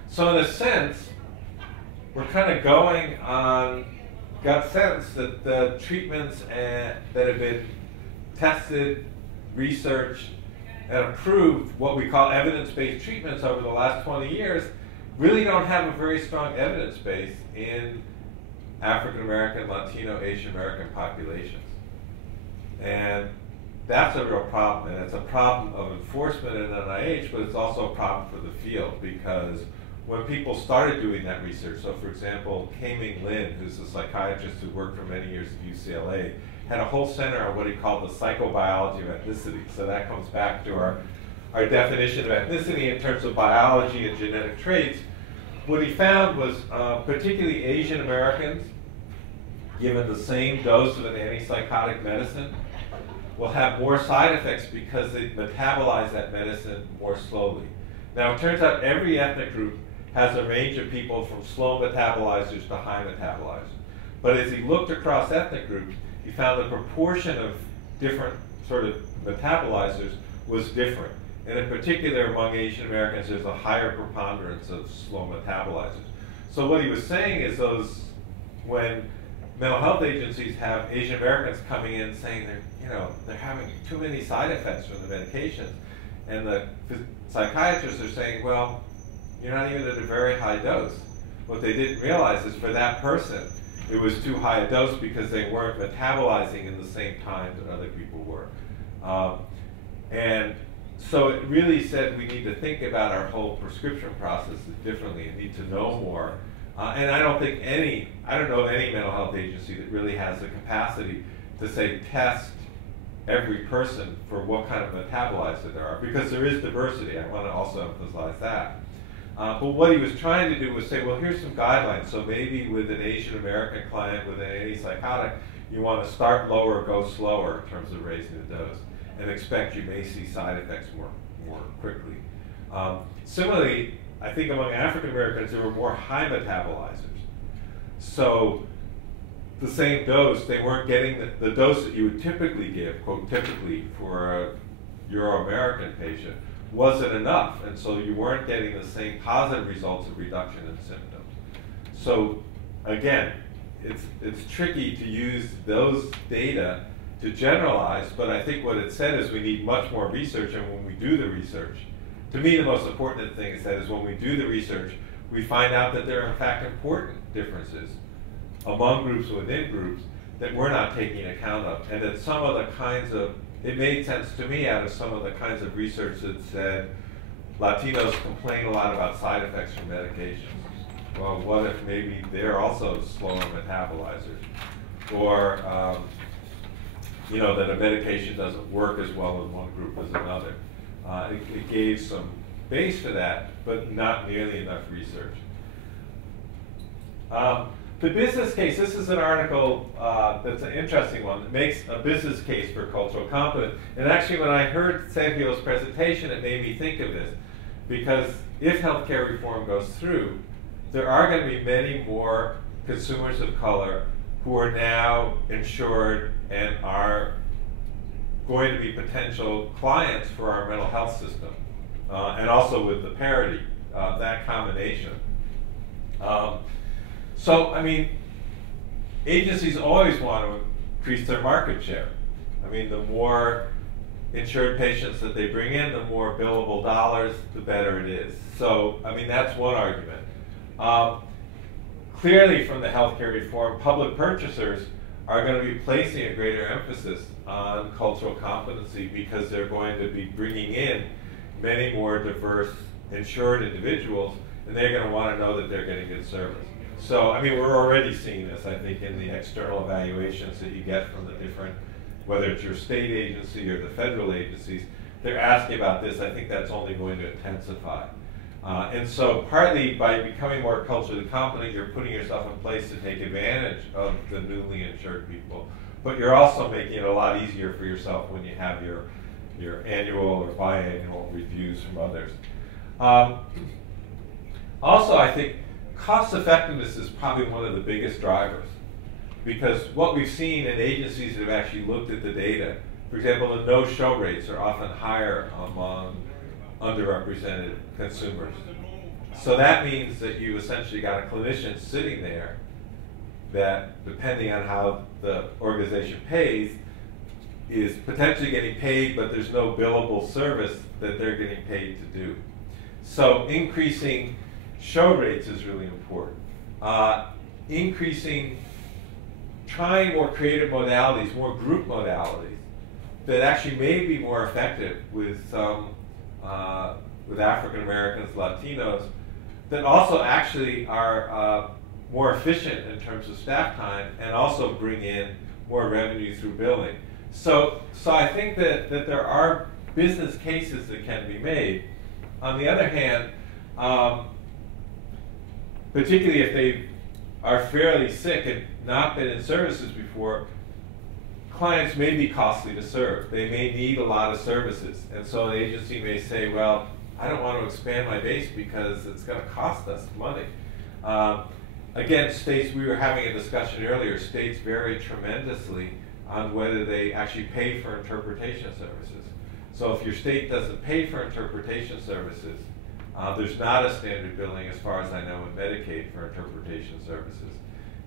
So in a sense, we're kind of going on gut sense that the treatments that have been tested, researched, and approved, what we call evidence-based treatments over the last 20 years, really don't have a very strong evidence base in African American, Latino, Asian American populations. And that's a real problem, and it's a problem of enforcement in NIH, but it's also a problem for the field, because when people started doing that research, so for example, Kaiming Lin, who's a psychiatrist who worked for many years at UCLA, had a whole center on what he called the psychobiology of ethnicity. So that comes back to our definition of ethnicity in terms of biology and genetic traits. What he found was particularly Asian Americans, given the same dose of an antipsychotic medicine, will have more side effects because they metabolize that medicine more slowly. Now, it turns out every ethnic group has a range of people from slow metabolizers to high metabolizers. But as he looked across ethnic groups, he found the proportion of different sort of metabolizers was different. And in particular, among Asian Americans, there's a higher preponderance of slow metabolizers. So what he was saying is when mental health agencies have Asian Americans coming in saying they're having too many side effects from the medications, and the psychiatrists are saying, well, you're not even at a very high dose. What they didn't realize is for that person, it was too high a dose because they weren't metabolizing in the same time that other people were. And so it really said we need to think about our whole prescription process differently and need to know more. And I don't know any mental health agency that really has the capacity to say test every person for what kind of metabolizer there are, because there is diversity. I want to also emphasize that. But what he was trying to do was say, well, here's some guidelines. So maybe with an Asian American client with an antipsychotic, you want to start lower, go slower in terms of raising the dose, and expect you may see side effects more quickly. Similarly, I think among African Americans, there were more high metabolizers. So the same dose, they weren't getting the dose that you would typically give, quote, typically for a Euro-American patient, wasn't enough, and so you weren't getting the same positive results of reduction in symptoms. So again, it's tricky to use those data to generalize, but I think what it said is we need much more research, and when we do the research, to me the most important thing is that when we do the research, we find out that there are in fact important differences among groups within groups that we're not taking account of, and that some of the kinds of, it made sense to me out of some of the kinds of research that said Latinos complain a lot about side effects from medications. Well, what if maybe they're also slower metabolizers? Or, that a medication doesn't work as well in one group as another. It gave some base to that, but not nearly enough research. The business case, this is an article that's an interesting one that makes a business case for cultural competence. And actually when I heard Sergio's presentation, it made me think of this, because if healthcare reform goes through, there are going to be many more consumers of color who are now insured and are going to be potential clients for our mental health system. And also with the parity, that combination. So, I mean, agencies always want to increase their market share. I mean, the more insured patients that they bring in, the more billable dollars, the better it is. So, I mean, that's one argument. Clearly from the healthcare reform, public purchasers are going to be placing a greater emphasis on cultural competency because they're going to be bringing in many more diverse insured individuals, and they're going to want to know that they're getting good service. So, I mean, we're already seeing this, I think, in the external evaluations that you get from the different, whether it's your state agency or the federal agencies, they're asking about this. I think that's only going to intensify. And so partly by becoming more culturally competent, you're putting yourself in place to take advantage of the newly insured people. But you're also making it a lot easier for yourself when you have your annual or biannual reviews from others. Also, I think cost effectiveness is probably one of the biggest drivers, because what we've seen in agencies that have actually looked at the data, for example, the no-show rates are often higher among underrepresented consumers. So that means that you essentially got a clinician sitting there that, depending on how the organization pays, is potentially getting paid, but there's no billable service that they're getting paid to do. So increasing show rates is really important. Trying more creative modalities, more group modalities that actually may be more effective with African Americans, Latinos, that also actually are more efficient in terms of staff time and also bring in more revenue through billing. So I think that there are business cases that can be made. On the other hand, particularly if they are fairly sick and not been in services before, clients may be costly to serve. They may need a lot of services. And so an agency may say, well, I don't want to expand my base because it's going to cost us money. Again, states, we were having a discussion earlier, states vary tremendously on whether they actually pay for interpretation services. So if your state doesn't pay for interpretation services, there's not a standard billing, as far as I know, in Medicaid for interpretation services,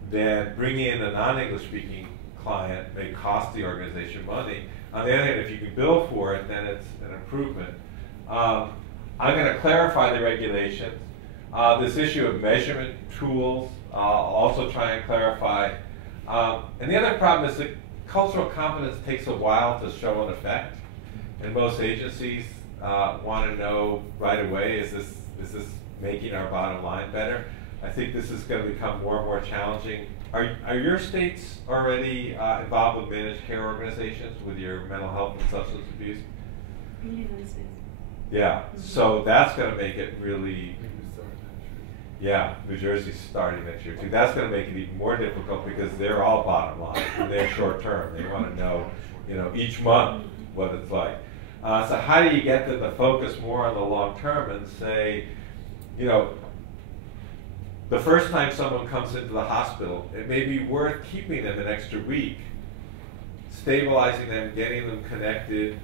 then bringing in a non-English speaking client may cost the organization money. On the other hand, if you can bill for it, then it's an improvement. I'm going to clarify the regulations. This issue of measurement tools, I'll also try and clarify. And the other problem is that cultural competence takes a while to show an effect. And most agencies want to know right away, is this making our bottom line better? I think this is going to become more and more challenging. Are your states already involved with managed care organizations with your mental health and substance abuse? Yeah, so that's going to make it really, yeah, New Jersey's starting next year too. That's going to make it even more difficult because they're all bottom line and they're short term. They want to know, each month what it's like. So how do you get them to focus more on the long term and say, the first time someone comes into the hospital, it may be worth keeping them an extra week, stabilizing them, getting them connected,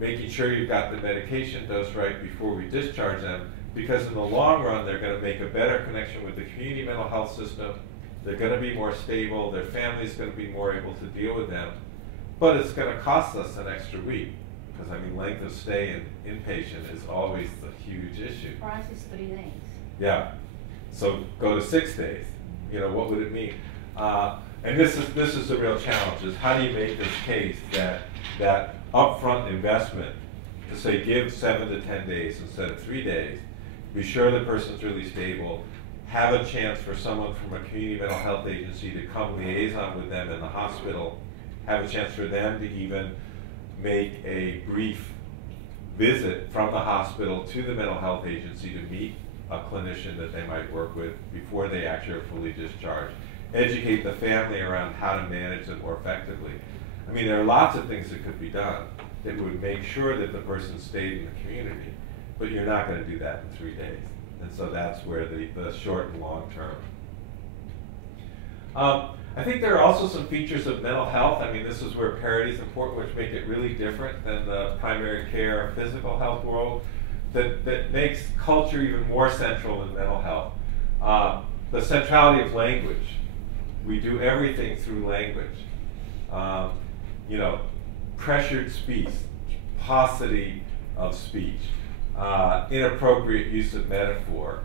making sure you've got the medication dose right before we discharge them, because in the long run, they're going to make a better connection with the community mental health system. They're going to be more stable. Their family's going to be more able to deal with them. But it's going to cost us an extra week, because length of stay in inpatient is always the huge issue. For us, it's 3 days. Yeah. So go to 6 days. What would it mean? And this is the real challenge: is how do you make this case that upfront investment to say give 7 to 10 days instead of 3 days, be sure the person's really stable, have a chance for someone from a community mental health agency to come liaison with them in the hospital, have a chance for them to even make a brief visit from the hospital to the mental health agency to meet a clinician that they might work with before they actually are fully discharged. Educate the family around how to manage it more effectively. There are lots of things that could be done that would make sure that the person stayed in the community, but you're not going to do that in 3 days. And so that's where the short and long term. I think there are also some features of mental health. This is where parity is important, which make it really different than the primary care physical health world, that makes culture even more central in mental health. The centrality of language. We do everything through language. Pressured speech, paucity of speech, inappropriate use of metaphor,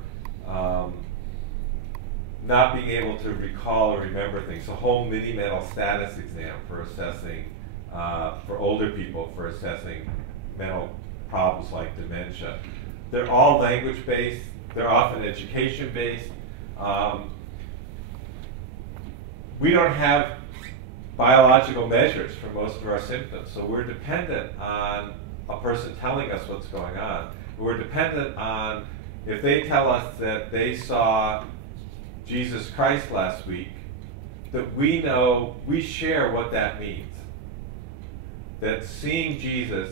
not being able to recall or remember things. A whole mini mental status exam for assessing, for older people, for assessing mental problems like dementia. They're all language-based. They're often education-based. We don't have biological measures for most of our symptoms, so we're dependent on a person telling us what's going on. We're dependent on if they tell us that they saw Jesus Christ last week, that we know, we share what that means. That seeing Jesus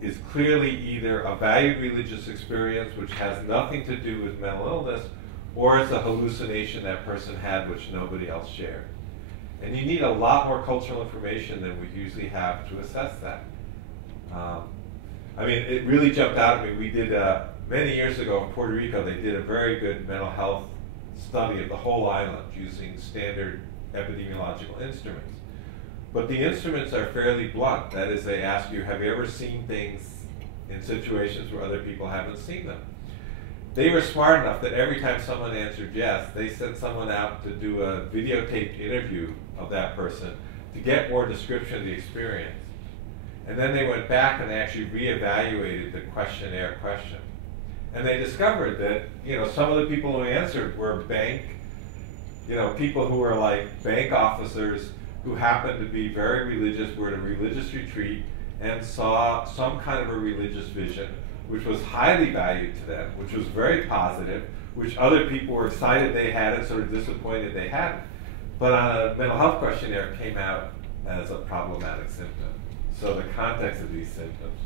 is clearly either a valued religious experience which has nothing to do with mental illness, or it's a hallucination that person had which nobody else shared. And you need a lot more cultural information than we usually have to assess that. I mean, it really jumped out at me. We did, many years ago in Puerto Rico, they did a very good mental health study of the whole island using standard epidemiological instruments. But the instruments are fairly blunt. That is, they ask you, have you ever seen things in situations where other people haven't seen them? They were smart enough that every time someone answered yes, they sent someone out to do a videotaped interview of that person to get more description of the experience. And then they went back and they actually reevaluated the questionnaire question. And they discovered that, you know, some of the people who answered were people who were like bank officers who happened to be very religious, were at a religious retreat and saw some kind of a religious vision, which was highly valued to them, which was very positive, which other people were excited they had it, sort of disappointed they hadn't. But on a mental health questionnaire, it came out as a problematic symptom. So the context of these symptoms.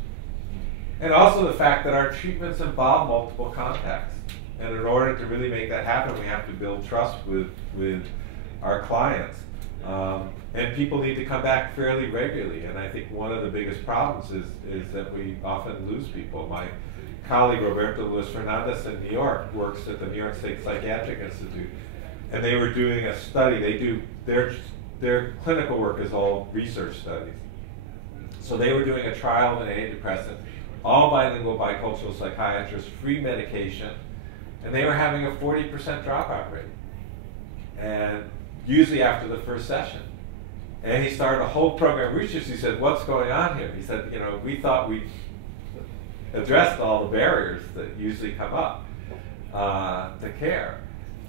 And also the fact that our treatments involve multiple contacts. And in order to really make that happen, we have to build trust with our clients. And people need to come back fairly regularly. And I think one of the biggest problems is that we often lose people. My colleague Roberto Luis Fernandez in New York works at the New York State Psychiatric Institute. And they were doing a study. They do their clinical work is all research studies. So they were doing a trial of an antidepressant, all bilingual, bicultural psychiatrists, free medication, and they were having a 40% dropout rate. And usually after the first session. And he started a whole program of research. He said, what's going on here? He said, you know, we thought we addressed all the barriers that usually come up to care.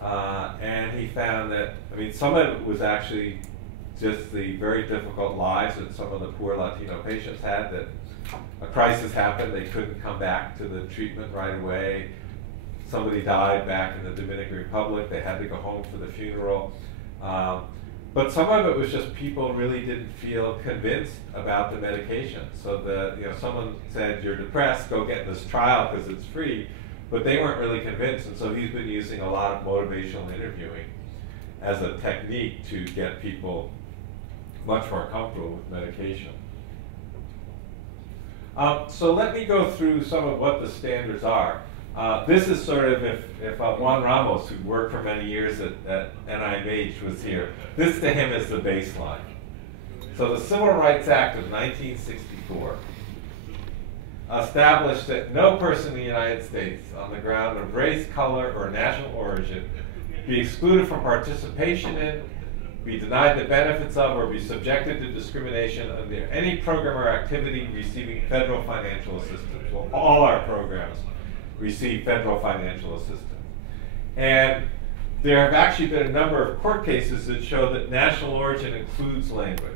And he found that, I mean, some of it was actually just the very difficult lives that some of the poor Latino patients had, that a crisis happened, they couldn't come back to the treatment right away. Somebody died back in the Dominican Republic, they had to go home for the funeral. But some of it was just people really didn't feel convinced about the medication. So someone said, you're depressed, go get this trial because it's free, but they weren't really convinced. And so he's been using a lot of motivational interviewing as a technique to get people much more comfortable with medication. So let me go through some of what the standards are. This is sort of, if Juan Ramos, who worked for many years at NIMH, was here, this to him is the baseline. So the Civil Rights Act of 1964 established that no person in the United States on the ground of race, color, or national origin be excluded from participation in, be denied the benefits of, or be subjected to discrimination under any program or activity receiving federal financial assistance. Well, all our programs receive federal financial assistance. And there have actually been a number of court cases that show that national origin includes language.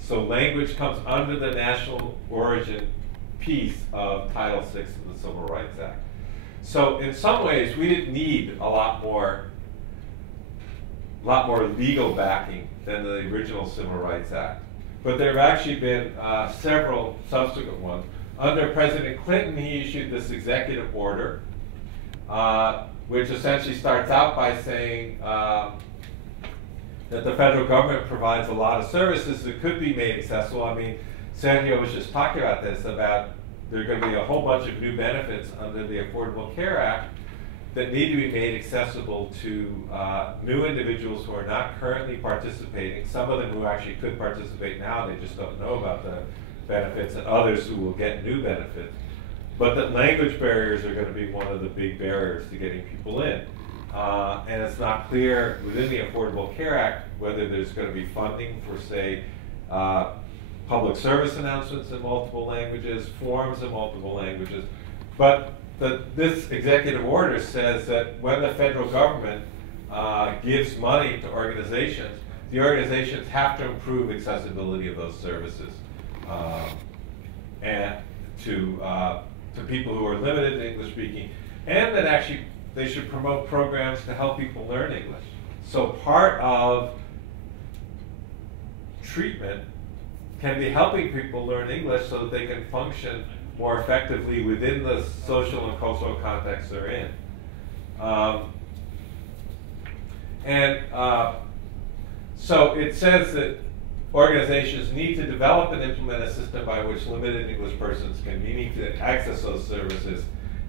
So language comes under the national origin piece of Title VI of the Civil Rights Act. So in some ways, we didn't need a lot more legal backing than the original Civil Rights Act. But there have actually been several subsequent ones. Under President Clinton, he issued this executive order, which essentially starts out by saying that the federal government provides a lot of services that could be made accessible. I mean, Sergio was just talking about this, about there are going to be a whole bunch of new benefits under the Affordable Care Act that need to be made accessible to new individuals who are not currently participating, some of them who actually could participate now, they just don't know about the benefits, and others who will get new benefits. But that language barriers are going to be one of the big barriers to getting people in. And it's not clear within the Affordable Care Act whether there's going to be funding for, say, public service announcements in multiple languages, forms in multiple languages. But this executive order says that when the federal government gives money to organizations, the organizations have to improve accessibility of those services and to to people who are limited in English speaking, and that actually they should promote programs to help people learn English. So part of treatment can be helping people learn English so that they can function more effectively within the social and cultural context they're in. So it says that organizations need to develop and implement a system by which limited English persons can meaningfully access those services.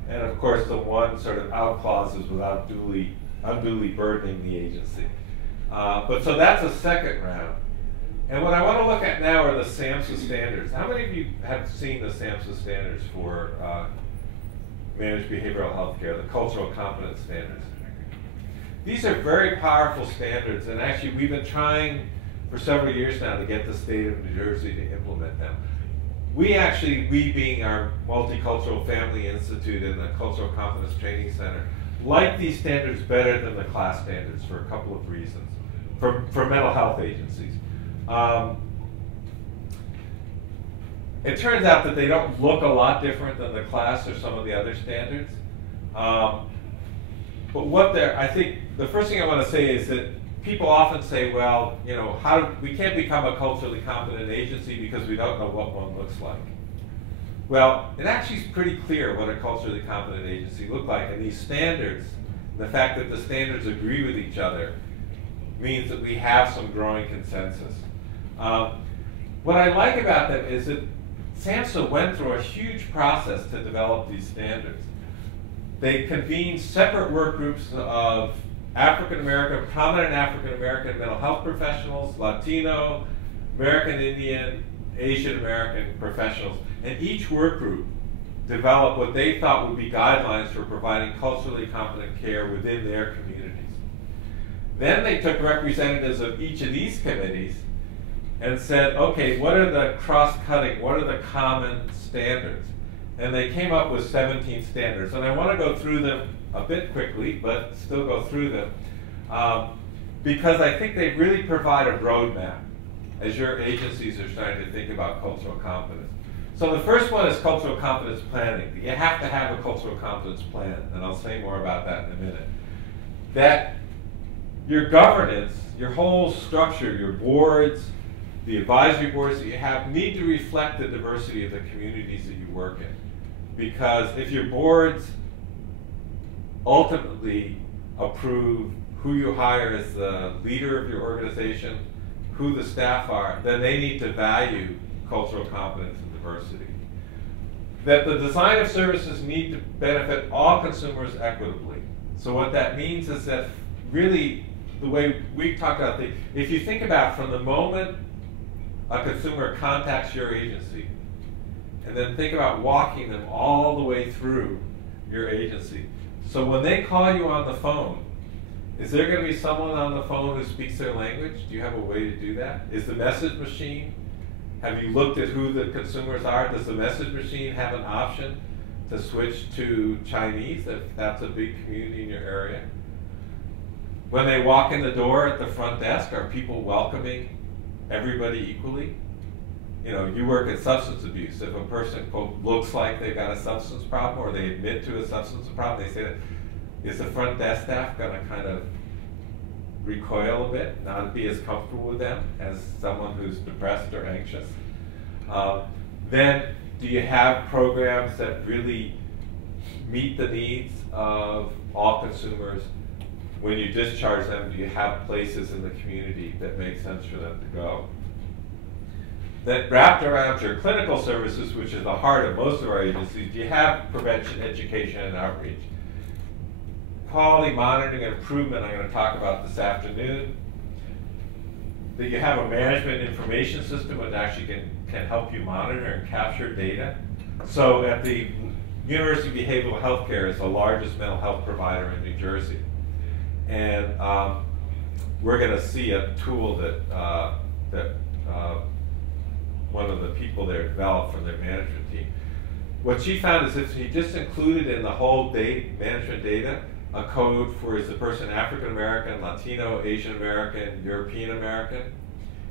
And of course, the one sort of out clause is without unduly burdening the agency. But so that's a second round. And what I want to look at now are the SAMHSA standards. How many of you have seen the SAMHSA standards for managed behavioral health care, the cultural competence standards? These are very powerful standards, and actually we've been trying for several years now to get the state of New Jersey to implement them. We being our Multicultural Family Institute and the Cultural Competence Training Center, like these standards better than the class standards for a couple of reasons, for mental health agencies. It turns out that they don't look a lot different than the class or some of the other standards. But I think the first thing I want to say is that people often say, well, you know, we can't become a culturally competent agency because we don't know what one looks like. Well, it actually is pretty clear what a culturally competent agency looks like, and these standards, the fact that the standards agree with each other, means that we have some growing consensus. What I like about them is that SAMHSA went through a huge process to develop these standards. They convened separate work groups of prominent African American mental health professionals, Latino, American Indian, Asian American professionals, and each work group developed what they thought would be guidelines for providing culturally competent care within their communities. Then they took representatives of each of these committees and said, okay, what are the cross-cutting, what are the common standards? And they came up with 17 standards. And I want to go through them a bit quickly, but still go through them, because I think they really provide a roadmap as your agencies are starting to think about cultural competence. So the first one is cultural competence planning. You have to have a cultural competence plan, and I'll say more about that in a minute. That your governance, your whole structure, your boards, the advisory boards that you have need to reflect the diversity of the communities that you work in. Because if your boards ultimately approve who you hire as the leader of your organization, who the staff are, then they need to value cultural competence and diversity. That the design of services need to benefit all consumers equitably. So what that means is that really the way we talk about things, if you think about from the moment a consumer contacts your agency, and then think about walking them all the way through your agency. So when they call you on the phone, is there going to be someone on the phone who speaks their language? Do you have a way to do that? Is the message machine, have you looked at who the consumers are? Does the message machine have an option to switch to Chinese if that's a big community in your area? When they walk in the door at the front desk, are people welcoming everybody equally? You know, you work at substance abuse. If a person, quote, looks like they've got a substance problem or they admit to a substance problem, they say that, is the front desk staff going to kind of recoil a bit, not be as comfortable with them as someone who's depressed or anxious? Then do you have programs that really meet the needs of all consumers? When you discharge them, do you have places in the community that make sense for them to go? That wrapped around your clinical services, which is the heart of most of our agencies, do you have prevention, education, and outreach? Quality monitoring and improvement I'm going to talk about this afternoon. That you have a management information system that actually can help you monitor and capture data. So at the University of Behavioral Health Care is the largest mental health provider in New Jersey. And we're going to see a tool that one of the people there developed from their management team. What she found is that she just included in the whole management data a code for is the person African American, Latino, Asian American, European American.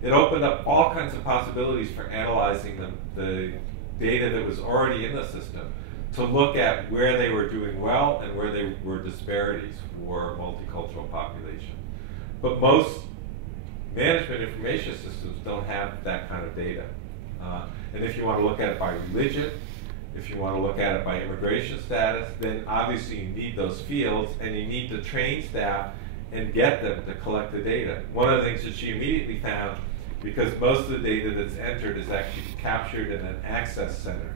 It opened up all kinds of possibilities for analyzing the data that was already in the system. to look at where they were doing well and where there were disparities for multicultural population. But most management information systems don't have that kind of data. And if you want to look at it by religion, if you want to look at it by immigration status, then obviously you need those fields, and you need to train staff and get them to collect the data. One of the things that she immediately found, because most of the data that's entered is actually captured in an access center.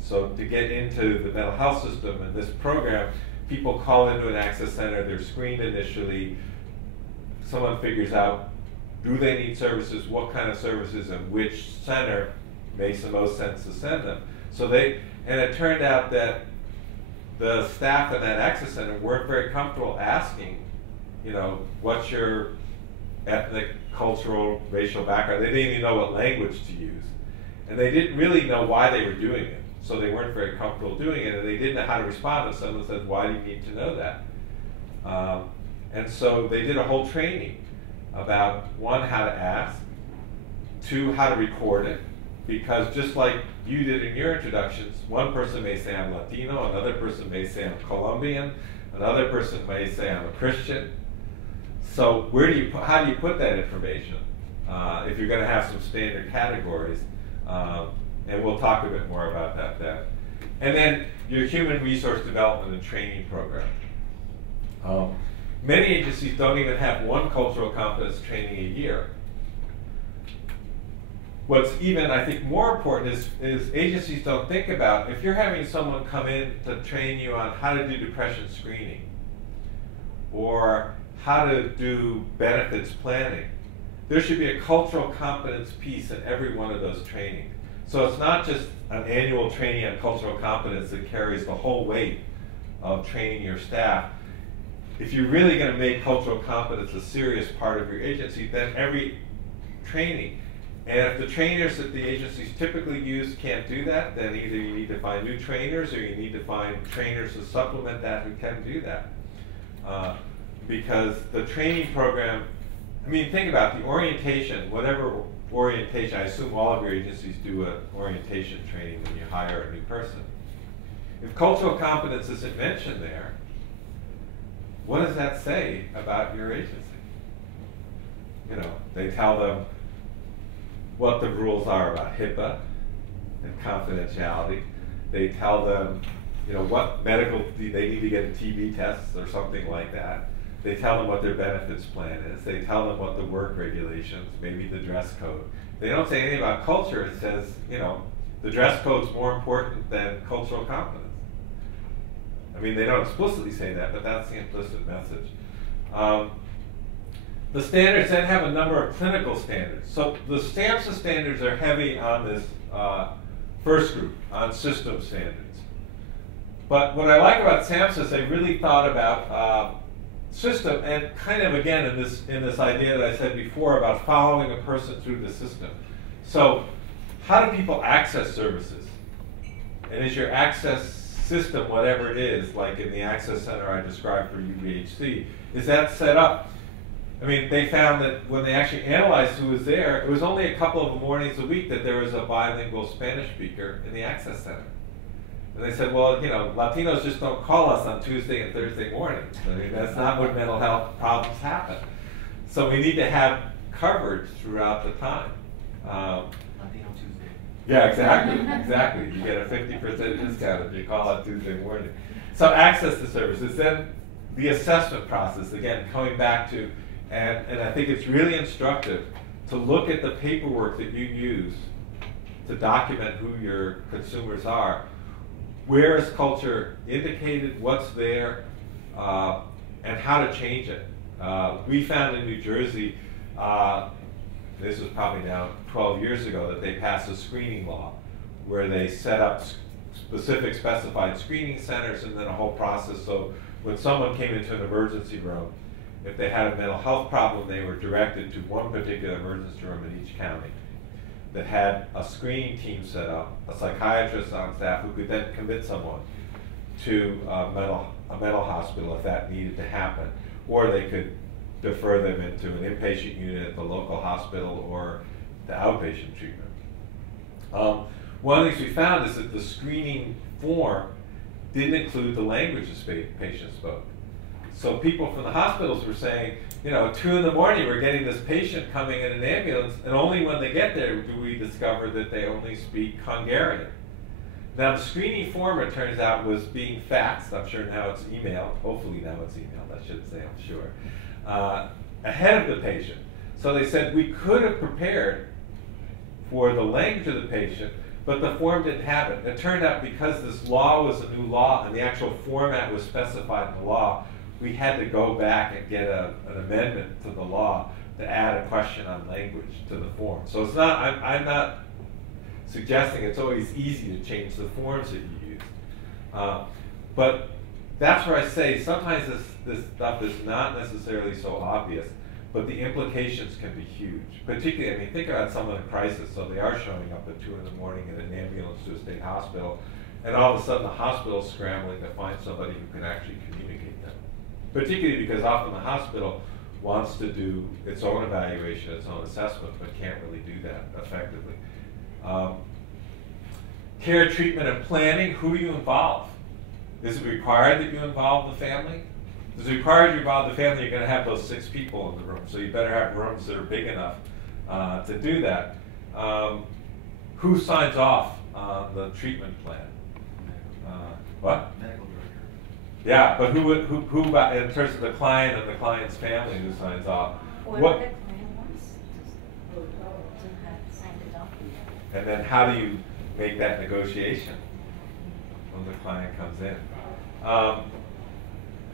So to get into the mental health system in this program, people call into an access center, they're screened initially, someone figures out, do they need services, what kind of services, and which center makes the most sense to send them. So and it turned out that the staff in that access center weren't very comfortable asking, you know, what's your ethnic, cultural, racial background. They didn't even know what language to use. And they didn't really know why they were doing it. So they weren't very comfortable doing it, and they didn't know how to respond if someone said, why do you need to know that? And so they did a whole training about, one, how to ask, two, how to record it, because just like you did in your introductions, one person may say I'm Latino, another person may say I'm Colombian, another person may say I'm a Christian. So how do you put that information if you're going to have some standard categories? And we'll talk a bit more about that then. And then your human resource development and training program. Many agencies don't even have one cultural competence training a year. What's even, I think, more important is agencies don't think about, if you're having someone come in to train you on how to do depression screening, or how to do benefits planning, there should be a cultural competence piece in every one of those trainings. So it's not just an annual training on cultural competence that carries the whole weight of training your staff. If you're really going to make cultural competence a serious part of your agency, then every training, and if the trainers that the agencies typically use can't do that, then either you need to find new trainers or you need to find trainers to supplement that who can do that. Because the training program, I mean, think about the orientation, whatever orientation, I assume all of your agencies do an orientation training when you hire a new person. If cultural competence isn't mentioned there, what does that say about your agency? You know, they tell them what the rules are about HIPAA and confidentiality. They tell them, you know, what medical, they need to get a TB test or something like that. They tell them what their benefits plan is. They tell them what the work regulations, maybe the dress code. They don't say anything about culture. It says, you know, the dress code's more important than cultural competence. I mean, they don't explicitly say that, but that's the implicit message. The standards then have a number of clinical standards. So the SAMHSA standards are heavy on this first group, on system standards. But what I like about SAMHSA is they really thought about system, and kind of again in this idea that I said before about following a person through the system. So how do people access services? And is your access system, whatever it is, like in the access center I described for UBHC, is that set up? I mean, they found that when they actually analyzed who was there, it was only a couple of mornings a week that there was a bilingual Spanish speaker in the access center. And they said, well, you know, Latinos just don't call us on Tuesday and Thursday mornings. I mean, that's not when mental health problems happen. So we need to have coverage throughout the time. Latino Tuesday. Yeah, exactly. You get a 50% discount if you call on Tuesday morning. So access to services. Then the assessment process, again, coming back to, and I think it's really instructive to look at the paperwork that you use to document who your consumers are. Where is culture indicated, what's there, and how to change it. We found in New Jersey, this was probably now 12 years ago, that they passed a screening law where they set up specific specified screening centers and then a whole process. So when someone came into an emergency room, if they had a mental health problem, they were directed to one particular emergency room in each county that had a screening team set up, a psychiatrist on staff who could then commit someone to a mental hospital if that needed to happen, or they could defer them into an inpatient unit at the local hospital or the outpatient treatment. One of the things we found is that the screening form didn't include the language the patient spoke. So people from the hospitals were saying, you know, at 2 in the morning we're getting this patient coming in an ambulance, and only when they get there do we discover that they only speak Hungarian. Now the screening form, it turns out, was being faxed. I'm sure now it's emailed. Hopefully now it's emailed, I should say, I'm sure. Ahead of the patient. So they said we could have prepared for the language of the patient, but the form didn't have it. It turned out because this law was a new law and the actual format was specified in the law, we had to go back and get an amendment to the law to add a question on language to the form. So it's not, I'm not suggesting it's always easy to change the forms that you use. But that's where I say sometimes this stuff is not necessarily so obvious, but the implications can be huge. Particularly, I mean, think about someone in crisis. So they are showing up at 2 in the morning in an ambulance to a state hospital, and all of a sudden the hospital's scrambling to find somebody who can actually communicate them. Particularly because often the hospital wants to do its own evaluation, its own assessment, but can't really do that effectively. Care, treatment, and planning, who do you involve? Is it required that you involve the family? If it's required you involve the family, you're going to have those 6 people in the room, so you better have rooms that are big enough to do that. Who signs off on the treatment plan? What? Medical director. Yeah, but who in terms of the client and the client's family, who signs off? What the client wants to have signed the document. And then how do you make that negotiation when the client comes in?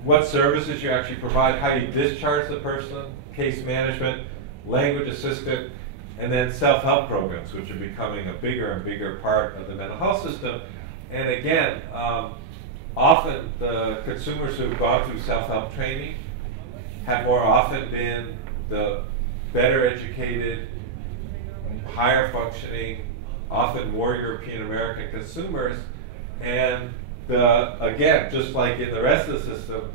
What services you actually provide, how you discharge the person, case management, language assistant, and then self-help programs, which are becoming a bigger and bigger part of the mental health system. And again, often the consumers who have gone through self-help training have more often been the better educated, higher functioning, often more European American consumers. And again, just like in the rest of the system,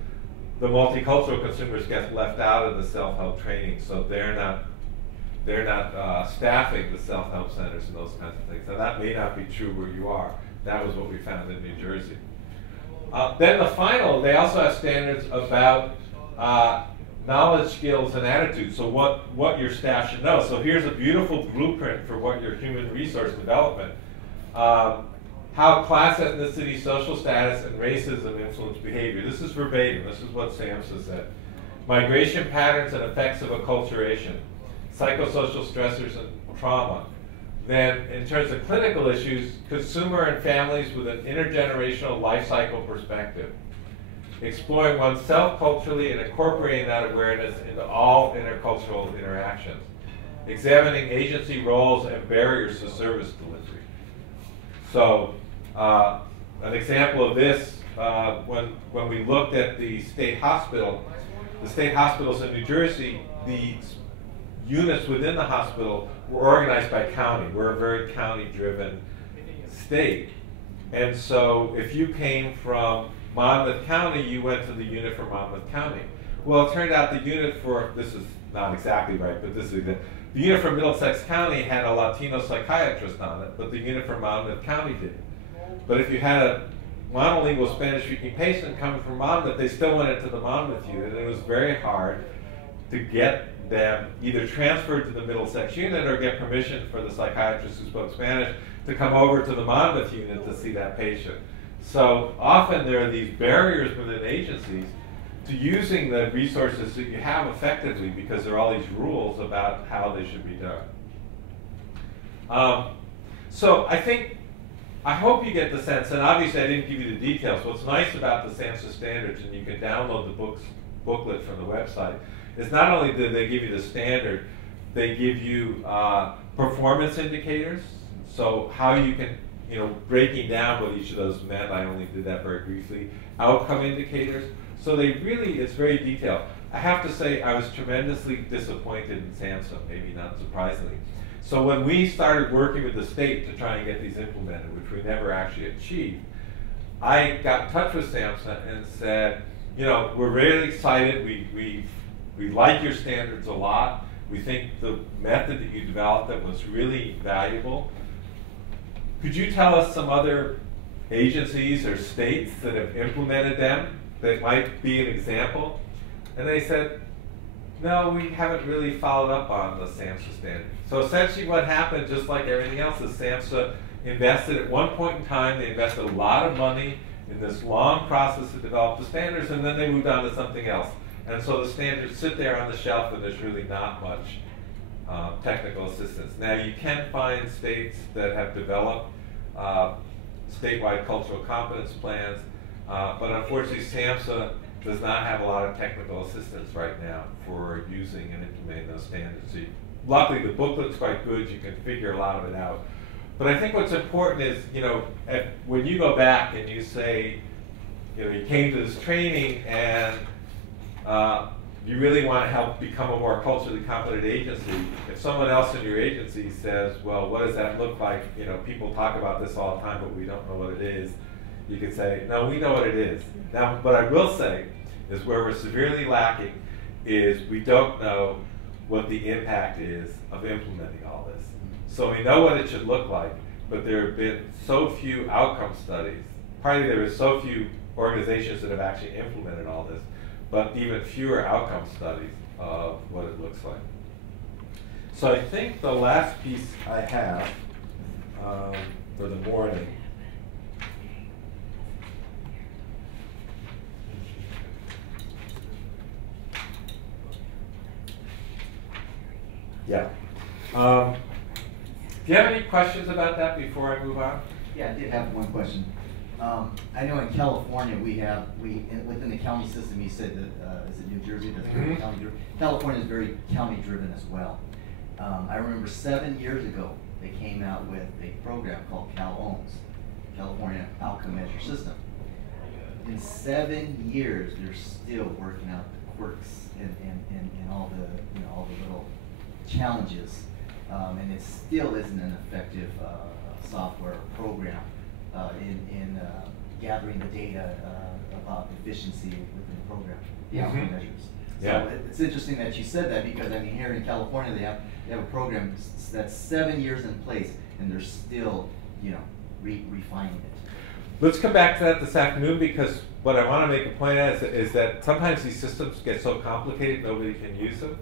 the multicultural consumers get left out of the self-help training, so they're not staffing the self-help centers and those kinds of things. And that may not be true where you are. That was what we found in New Jersey. Then the final, they also have standards about knowledge, skills, and attitudes. So what your staff should know. So here's a beautiful blueprint for what your human resource development. How class, ethnicity, social status, and racism influence behavior. This is verbatim. This is what SAMHSA said. Migration patterns and effects of acculturation. Psychosocial stressors and trauma. Then, in terms of clinical issues, consumer and families with an intergenerational life cycle perspective. Exploring oneself culturally and incorporating that awareness into all intercultural interactions. Examining agency roles and barriers to service delivery. So, an example of this, when we looked at the state hospitals in New Jersey, the units within the hospital were organized by county. We're a very county-driven state. And so if you came from Monmouth County, you went to the unit for Monmouth County. Well, it turned out the unit for, this is not exactly right, but this is the unit for Middlesex County had a Latino psychiatrist on it, but the unit for Monmouth County didn't. But if you had a monolingual Spanish-speaking patient coming from Monmouth, they still went into the Monmouth unit, and it was very hard to get them either transferred to the Middlesex unit or get permission for the psychiatrist who spoke Spanish to come over to the Monmouth unit to see that patient. So often there are these barriers within agencies to using the resources that you have effectively because there are all these rules about how they should be done. So I hope you get the sense, and obviously I didn't give you the details. What's nice about the SAMHSA standards, and you can download the booklet from the website, is not only do they give you the standard, they give you performance indicators. So how you can, breaking down what each of those meant, I only did that very briefly, outcome indicators. So it's very detailed. I have to say I was tremendously disappointed in SAMHSA, maybe not surprisingly. So when we started working with the state to try and get these implemented, which we never actually achieved, I got in touch with SAMHSA and said, we're really excited. We like your standards a lot. We think the method that you developed that was really valuable. Could you tell us some other agencies or states that have implemented them that might be an example? And they said, no, we haven't really followed up on the SAMHSA standard. So essentially what happened, just like everything else, is SAMHSA invested at one point in time, they invested a lot of money in this long process to develop the standards, and then they moved on to something else. And so the standards sit there on the shelf and there's really not much technical assistance. Now you can find states that have developed statewide cultural competence plans, but unfortunately SAMHSA does not have a lot of technical assistance right now for using and implementing those standards. So luckily the booklet's quite good, you can figure a lot of it out. But I think what's important is, when you go back and you say, you came to this training and you really want to help become a more culturally competent agency, if someone else in your agency says, well, what does that look like? People talk about this all the time, but we don't know what it is. You could say, no, we know what it is. Now, what I will say is where we're severely lacking is we don't know what the impact is of implementing all this. So we know what it should look like, but there have been so few outcome studies. Partly there are so few organizations that have actually implemented all this, but even fewer outcome studies of what it looks like. So I think the last piece I have for the morning Yeah. Do you have any questions about that before I move on? Yeah, I did have one question. I know in California within the county system, you said that, is it New Jersey? That's very county driven. California is very county driven as well. I remember 7 years ago, they came out with a program called CalOWNS, California Outcome Measure System. In 7 years, they're still working out the quirks and all the little challenges, and it still isn't an effective software program in gathering the data about efficiency within the program, the outcome measures. Yeah. So it's interesting that you said that, because I mean here in California they have a program that's 7 years in place and they're still refining it. Let's come back to that this afternoon, because what I want to make a point of is that sometimes these systems get so complicated nobody can use them,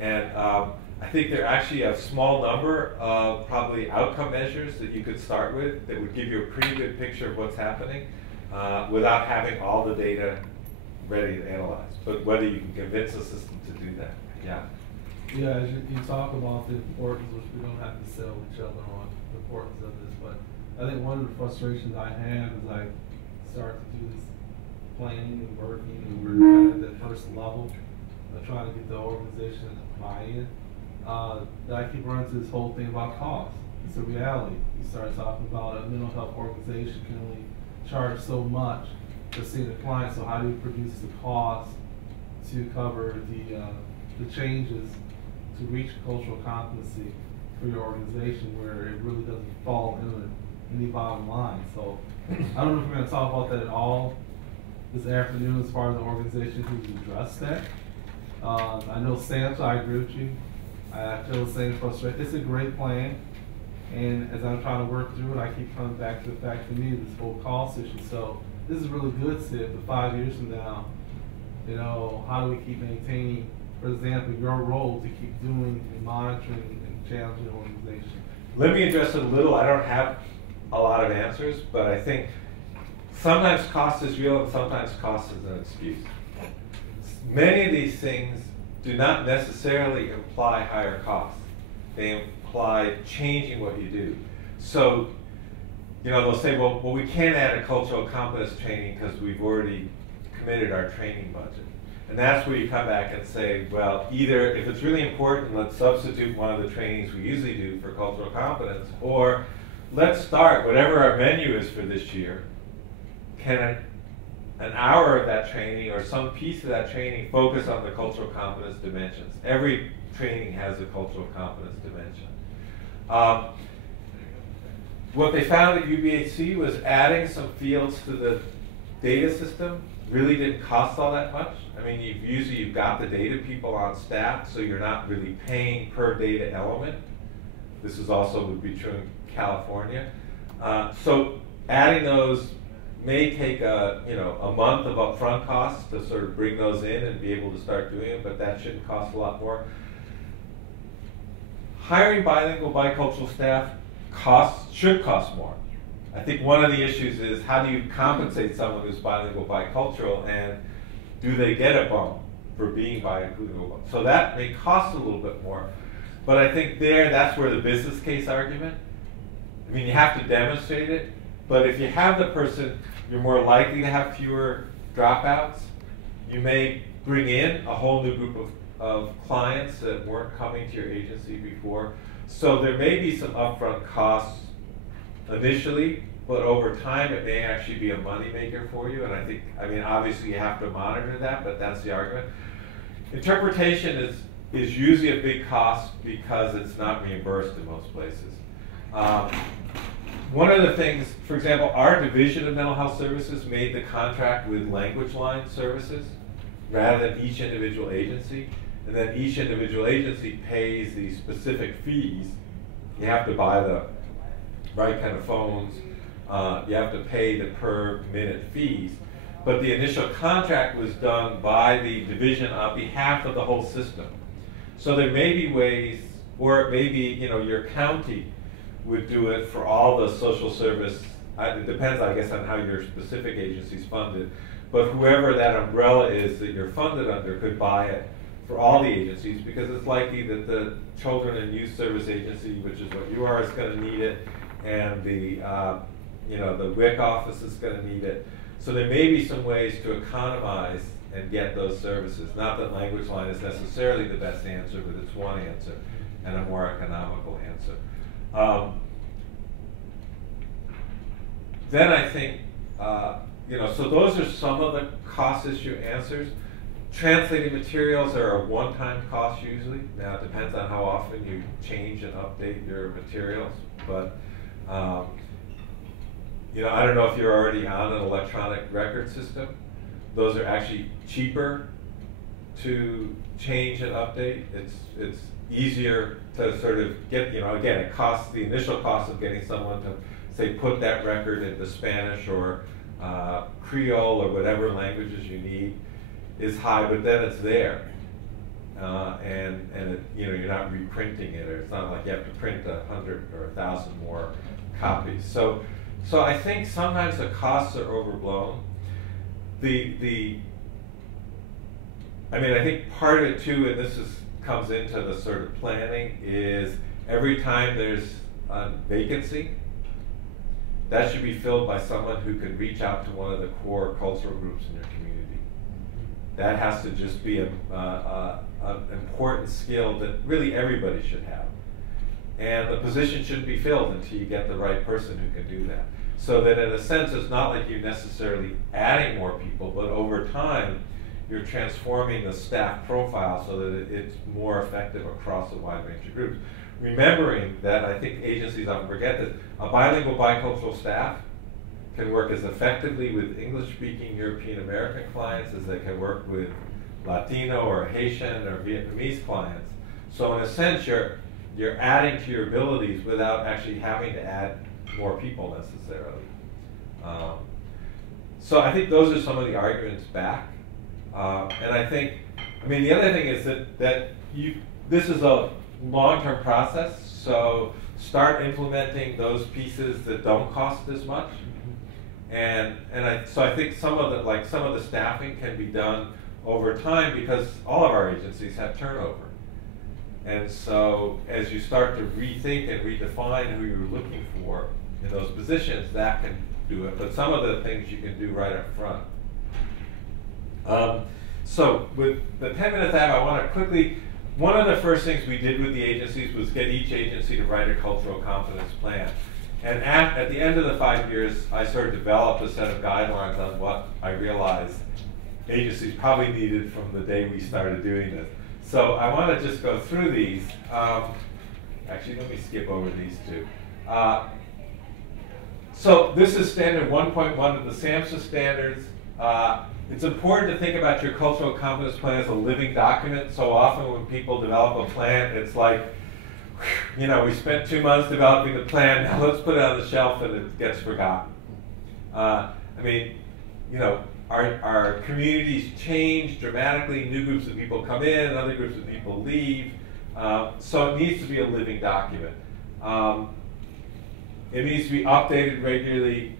and I think there are actually a small number of probably outcome measures that you could start with that would give you a pretty good picture of what's happening without having all the data ready to analyze. But whether you can convince the system to do that, yeah. Yeah, as you talk about the importance, which we don't have to sell each other on the importance of this, but I think one of the frustrations I have is I start to do this planning and working, and we're kind of at that first level of trying to get the organization buy-in. I keep running to this whole thing about cost. It's a reality. You start talking about a mental health organization can only charge so much to see the client, so how do you produce the cost to cover the changes to reach cultural competency for your organization where it really doesn't fall into any bottom line. So I don't know if we're going to talk about that at all this afternoon as far as the organization who's addressed that. I know SAMHSA, I agree with you. I feel the same frustration. It's a great plan, and as I'm trying to work through it, I keep coming back to the fact for me, this whole cost issue. So this is really good, Sid, but 5 years from now, how do we keep maintaining, for example, your role to keep doing and monitoring and challenging the organization? Let me address it a little. I don't have a lot of answers, but I think sometimes cost is real and sometimes cost is an excuse. Many of these things do not necessarily imply higher costs. They imply changing what you do. So, they'll say, well, we can't add a cultural competence training because we've already committed our training budget. And that's where you come back and say, well, either if it's really important, let's substitute one of the trainings we usually do for cultural competence, or let's start, whatever our menu is for this year, can an hour of that training or some piece of that training focus on the cultural competence dimensions. Every training has a cultural competence dimension. What they found at UBHC was adding some fields to the data system really didn't cost all that much. I mean, usually you've got the data people on staff, so you're not really paying per data element. This is also would be true in California. So adding those may take a month of upfront costs to sort of bring those in and be able to start doing it, but that shouldn't cost a lot more. Hiring bilingual, bicultural staff should cost more. I think one of the issues is how do you compensate someone who's bilingual, bicultural, and do they get a bump for being bilingual? So that may cost a little bit more, but I think that's where the business case argument. I mean, you have to demonstrate it, but if you have the person, you're more likely to have fewer dropouts. You may bring in a whole new group of clients that weren't coming to your agency before. So there may be some upfront costs initially, but over time it may actually be a moneymaker for you. And I mean, obviously you have to monitor that, but that's the argument. Interpretation is usually a big cost because it's not reimbursed in most places. One of the things, for example, our division of mental health services made the contract with language line services rather than each individual agency. And then each individual agency pays the specific fees. You have to buy the right kind of phones. You have to pay the per minute fees. But the initial contract was done by the division on behalf of the whole system. So there may be ways, or maybe your county would do it for all the social service. It depends, I guess, on how your specific agency is funded. But whoever that umbrella is that you're funded under could buy it for all the agencies, because it's likely that the Children and Youth Service Agency, which is what you are, is going to need it, and the the WIC office is going to need it. So there may be some ways to economize and get those services. Not that language line is necessarily the best answer, but it's one answer and a more economical answer. Then I think, so those are some of the cost issue answers. Translating materials are a one-time cost usually. Now it depends on how often you change and update your materials, but I don't know if you're already on an electronic record system. Those are actually cheaper to change and update. It's easier to sort of get, again, it costs, the initial cost of getting someone to, say, put that record into Spanish or Creole or whatever languages you need is high, but then it's there. And it, you're not reprinting it, or it's not like you have to print 100 or 1,000 more copies. So I think sometimes the costs are overblown. I think part of it too, and this comes into the sort of planning, is every time there's a vacancy, that should be filled by someone who can reach out to one of the core cultural groups in your community. That has to just be an important skill that really everybody should have. And the position shouldn't be filled until you get the right person who can do that. So that in a sense, it's not like you're necessarily adding more people, but over time, you're transforming the staff profile so that it's more effective across a wide range of groups. Remembering that, I think agencies often forget this, a bilingual, bicultural staff can work as effectively with English-speaking European American clients as they can work with Latino or Haitian or Vietnamese clients. So in a sense, you're adding to your abilities without actually having to add more people necessarily. So I think those are some of the arguments back. And I think, the other thing is that this is a long-term process, so start implementing those pieces that don't cost as much. So I think some of the staffing can be done over time because all of our agencies have turnover. And so as you start to rethink and redefine who you're looking for in those positions, that can do it. But some of the things you can do right up front. So with the 10 minutes I have, I want to quickly, one of the first things we did with the agencies was get each agency to write a cultural competence plan. And at the end of the 5 years, I sort of developed a set of guidelines on what I realized agencies probably needed from the day we started doing this. So I want to just go through these. Actually, let me skip over these two. So this is standard 1.1 of the SAMHSA standards. It's important to think about your cultural competence plan as a living document. So often when people develop a plan, it's like, we spent 2 months developing the plan, now let's put it on the shelf and it gets forgotten. I mean, you know, our communities change dramatically. New groups of people come in, other groups of people leave. So it needs to be a living document. It needs to be updated regularly.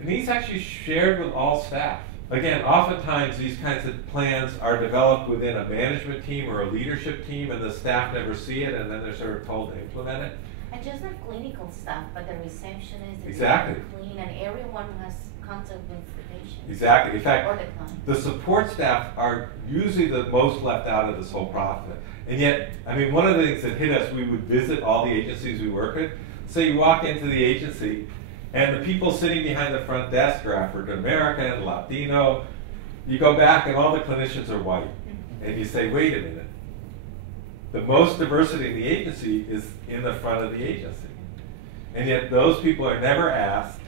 It needs to actually shared with all staff. Again, oftentimes these kinds of plans are developed within a management team or a leadership team, and the staff never see it, and then they're sort of told to implement it. And just not clinical staff, but the receptionist, the Exactly. clean, and everyone who has contact with the patient. Exactly. In fact, or the client. the support staff are usually the most left out of this whole process. And yet, I mean, one of the things that hit us, we would visit all the agencies we work with. So you walk into the agency, and the people sitting behind the front desk are African American, Latino. You go back, and all the clinicians are white. And you say, wait a minute. The most diversity in the agency is in the front of the agency. And yet those people are never asked,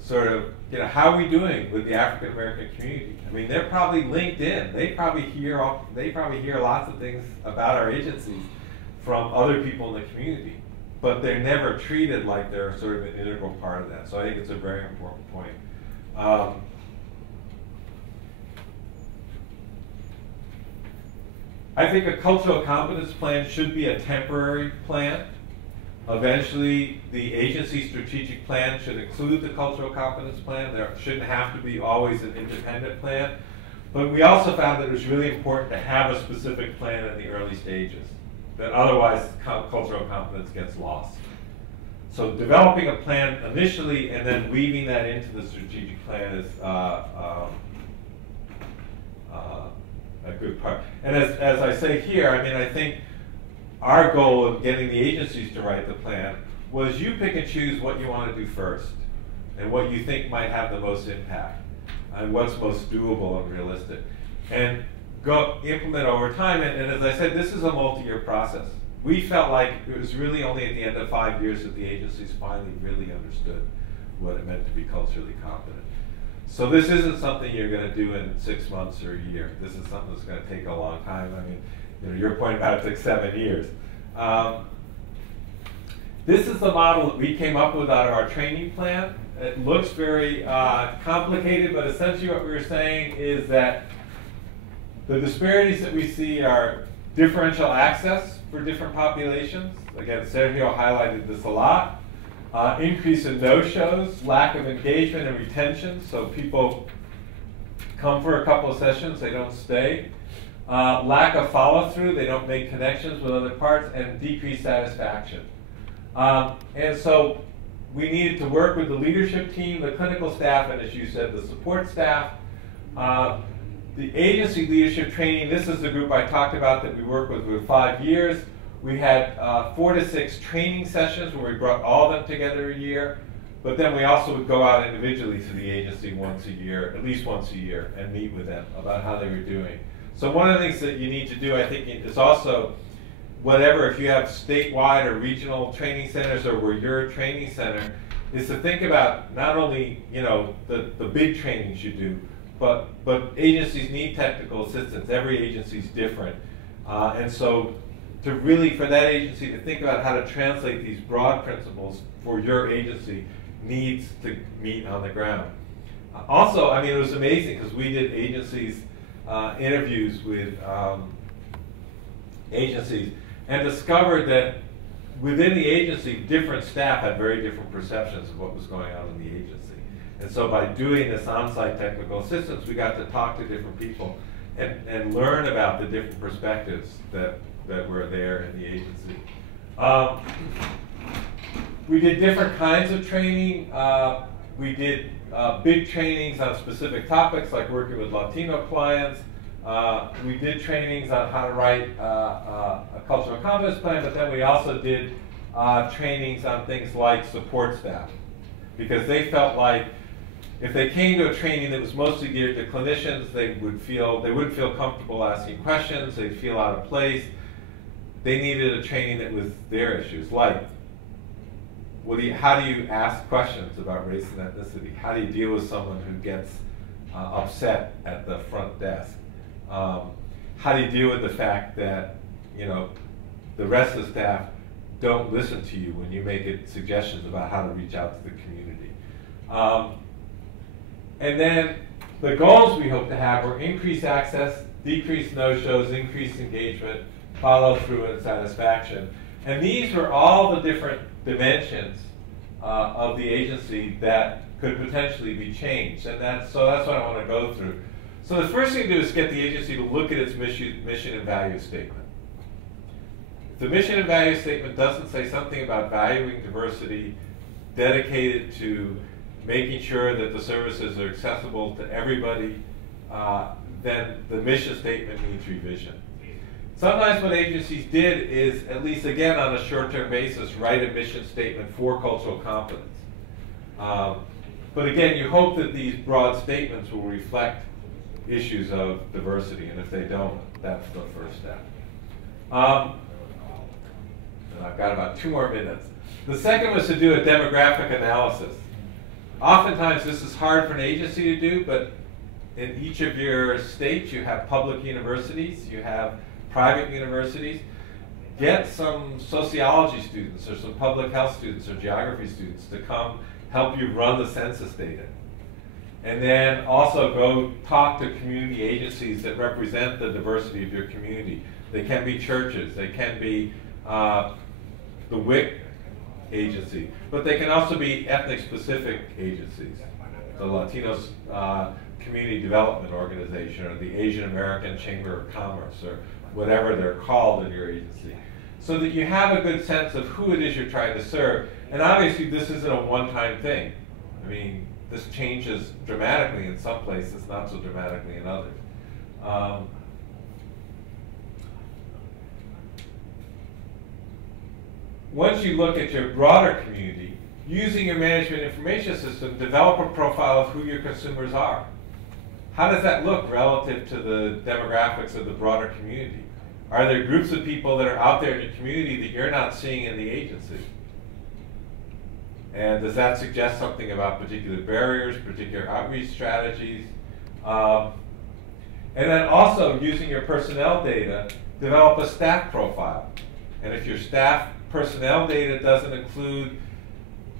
sort of, you know, how are we doing with the African American community? I mean, they're probably linked in. They probably hear lots of things about our agencies from other people in the community. But they're never treated like they're sort of an integral part of that. So I think it's a very important point. I think a cultural competence plan should be a temporary plan. Eventually, the agency strategic plan should include the cultural competence plan. There shouldn't have to be always an independent plan. But we also found that it was really important to have a specific plan in the early stages, that otherwise cultural competence gets lost. So developing a plan initially and then weaving that into the strategic plan is a good part. And as I say here, I mean, I think our goal of getting the agencies to write the plan was you pick and choose what you want to do first and what you think might have the most impact and what's most doable and realistic. And go implement over time. And as I said, this is a multi-year process. We felt like it was really only at the end of 5 years that the agencies finally really understood what it meant to be culturally competent. So this isn't something you're going to do in 6 months or a year. This is something that's going to take a long time. I mean, you know, your point about it took 7 years. This is the model that we came up with out of our training plan. It looks very complicated, but essentially what we were saying is that the disparities that we see are differential access for different populations. Again, Sergio highlighted this a lot. Increase in no-shows, lack of engagement and retention, so people come for a couple of sessions, they don't stay. Lack of follow-through, they don't make connections with other parts, and decreased satisfaction. And so we needed to work with the leadership team, the clinical staff, and as you said, the support staff. The agency leadership training, this is the group I talked about that we worked with for 5 years. We had 4 to 6 training sessions where we brought all of them together a year, but then we also would go out individually to the agency once a year, at least once a year, and meet with them about how they were doing. So one of the things that you need to do, I think, is also, whatever, if you have statewide or regional training centers or where you're a training center, is to think about not only, you know, the big trainings you do, but agencies need technical assistance. Every agency is different. And so to really, for that agency to think about how to translate these broad principles for your agency needs to meet on the ground. Also, I mean, it was amazing because we did agencies, interviews with agencies and discovered that within the agency, different staff had very different perceptions of what was going on in the agency. And so by doing this on-site technical assistance, we got to talk to different people and learn about the different perspectives that were there in the agency. We did different kinds of training. We did big trainings on specific topics, like working with Latino clients. We did trainings on how to write a cultural competence plan, but then we also did trainings on things like support staff, because they felt like if they came to a training that was mostly geared to clinicians, they wouldn't feel comfortable asking questions, they'd feel out of place. They needed a training that was their issues, like how do you ask questions about race and ethnicity? How do you deal with someone who gets upset at the front desk? How do you deal with the fact that, you know, the rest of the staff don't listen to you when you make suggestions about how to reach out to the community? And then the goals we hope to have are increased access, decreased no-shows, increased engagement, follow-through, and satisfaction. And these were all the different dimensions of the agency that could potentially be changed. And that's what I want to go through. So the first thing to do is get the agency to look at its mission and value statement. If the mission and value statement doesn't say something about valuing diversity, dedicated to making sure that the services are accessible to everybody, then the mission statement needs revision. Sometimes what agencies did is, at least again on a short-term basis, write a mission statement for cultural competence. But again, you hope that these broad statements will reflect issues of diversity, and if they don't, that's the first step. And I've got about 2 more minutes. The second was to do a demographic analysis. Oftentimes this is hard for an agency to do, but in each of your states you have public universities, you have private universities. Get some sociology students or some public health students or geography students to come help you run the census data. And then also go talk to community agencies that represent the diversity of your community. They can be churches, they can be the WIC agency, but they can also be ethnic-specific agencies. The Latinos Community Development Organization or the Asian American Chamber of Commerce or whatever they're called in your agency. So that you have a good sense of who it is you're trying to serve. And obviously this isn't a one-time thing. I mean, this changes dramatically in some places, not so dramatically in others. Once you look at your broader community, using your management information system, develop a profile of who your consumers are. How does that look relative to the demographics of the broader community? Are there groups of people that are out there in your community that you're not seeing in the agency? And does that suggest something about particular barriers, particular outreach strategies? And then also, using your personnel data, develop a staff profile. And if your staff personnel data doesn't include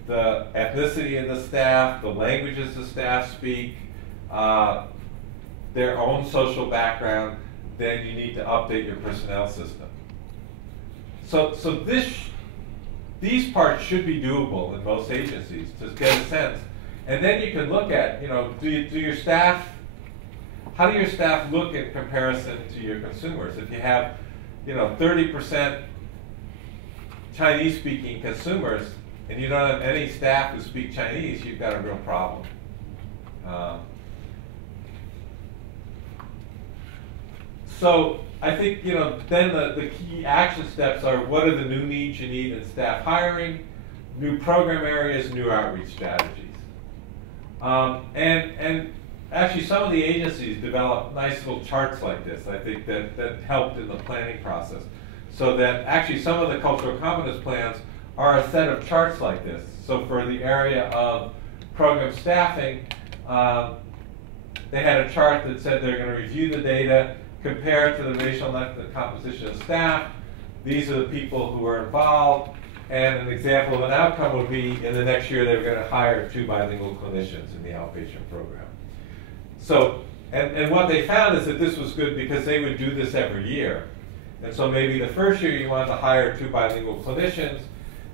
the ethnicity of the staff, the languages the staff speak, their own social background, then you need to update your personnel system. So these parts should be doable in most agencies to get a sense. And then you can look at, how do your staff look in comparison to your consumers? If you have, 30% Chinese-speaking consumers, and you don't have any staff who speak Chinese, you've got a real problem. So I think, then the key action steps are, what are the new needs you need in staff hiring, new program areas, new outreach strategies. And actually some of the agencies develop nice little charts like this, I think, that helped in the planning process. So that actually some of the cultural competence plans are a set of charts like this. So for the area of program staffing, they had a chart that said they're going to review the data, compare it to the racial and ethnic composition of staff. These are the people who are involved. And an example of an outcome would be in the next year they're going to hire 2 bilingual clinicians in the outpatient program. So, and what they found is that this was good because they would do this every year. And so maybe the first year you want to hire 2 bilingual clinicians.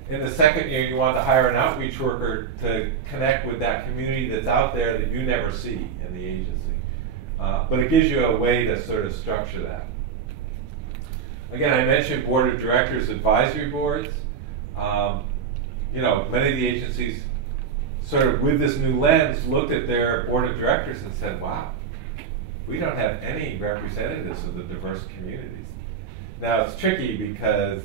In the second year you want to hire an outreach worker to connect with that community that's out there that you never see in the agency. But it gives you a way to sort of structure that. Again, I mentioned board of directors, advisory boards. Many of the agencies sort of with this new lens looked at their board of directors and said, wow, we don't have any representatives of the diverse communities. Now it's tricky because,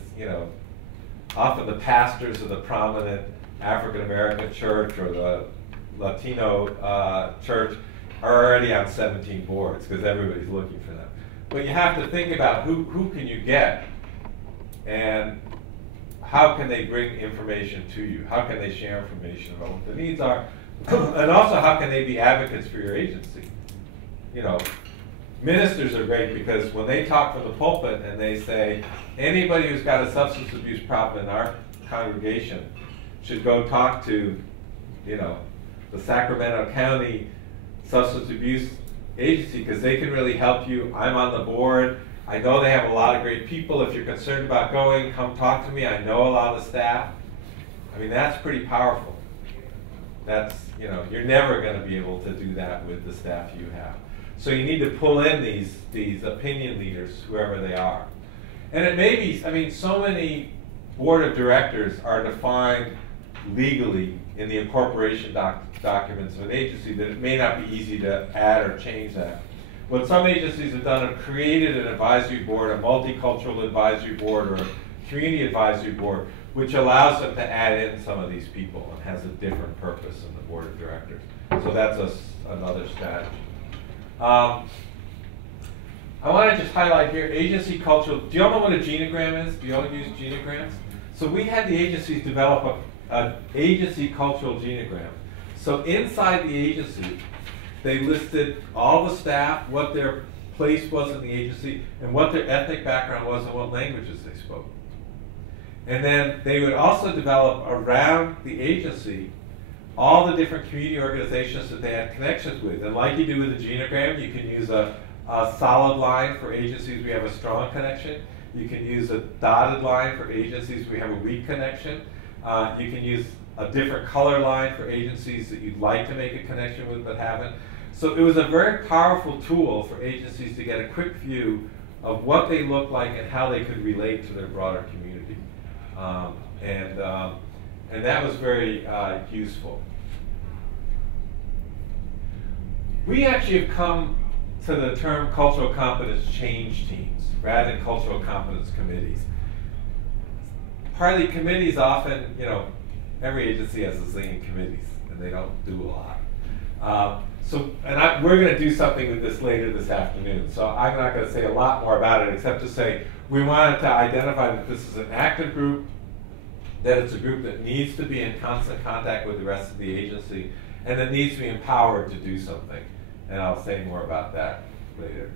often the pastors of the prominent African American church or the Latino church are already on 17 boards because everybody's looking for them. But you have to think about who can you get and how can they bring information to you? How can they share information about what the needs are? And also, how can they be advocates for your agency? Ministers are great because when they talk from the pulpit and they say, anybody who's got a substance abuse problem in our congregation should go talk to, the Sacramento County substance abuse agency because they can really help you. I'm on the board. I know they have a lot of great people. If you're concerned about going, come talk to me. I know a lot of the staff. I mean, that's pretty powerful. That's, you know, you're never going to be able to do that with the staff you have. So you need to pull in these opinion leaders, whoever they are. And it may be, I mean, so many board of directors are defined legally in the incorporation documents of an agency that it may not be easy to add or change that. What some agencies have done have created an advisory board, a multicultural advisory board, or a community advisory board, which allows them to add in some of these people and has a different purpose in the board of directors. So that's another strategy. I want to just highlight here, agency cultural. Do you all know what a genogram is? Do you all use genograms? So we had the agencies develop an agency cultural genogram. So inside the agency, they listed all the staff, what their place was in the agency, and what their ethnic background was and what languages they spoke. And then they would also develop around the agency all the different community organizations that they had connections with. And like you do with a genogram, you can use a solid line for agencies we have a strong connection. You can use a dotted line for agencies we have a weak connection. You can use a different color line for agencies that you'd like to make a connection with but haven't. So it was a very powerful tool for agencies to get a quick view of what they look like and how they could relate to their broader community. And that was very useful. We actually have come to the term cultural competence change teams rather than cultural competence committees. Partly committees often, you know, every agency has a zillion committees and they don't do a lot. We're going to do something with this later this afternoon, so I'm not going to say a lot more about it except to say we wanted to identify that this is an active group, that it's a group that needs to be in constant contact with the rest of the agency, and that needs to be empowered to do something. And I'll say more about that later.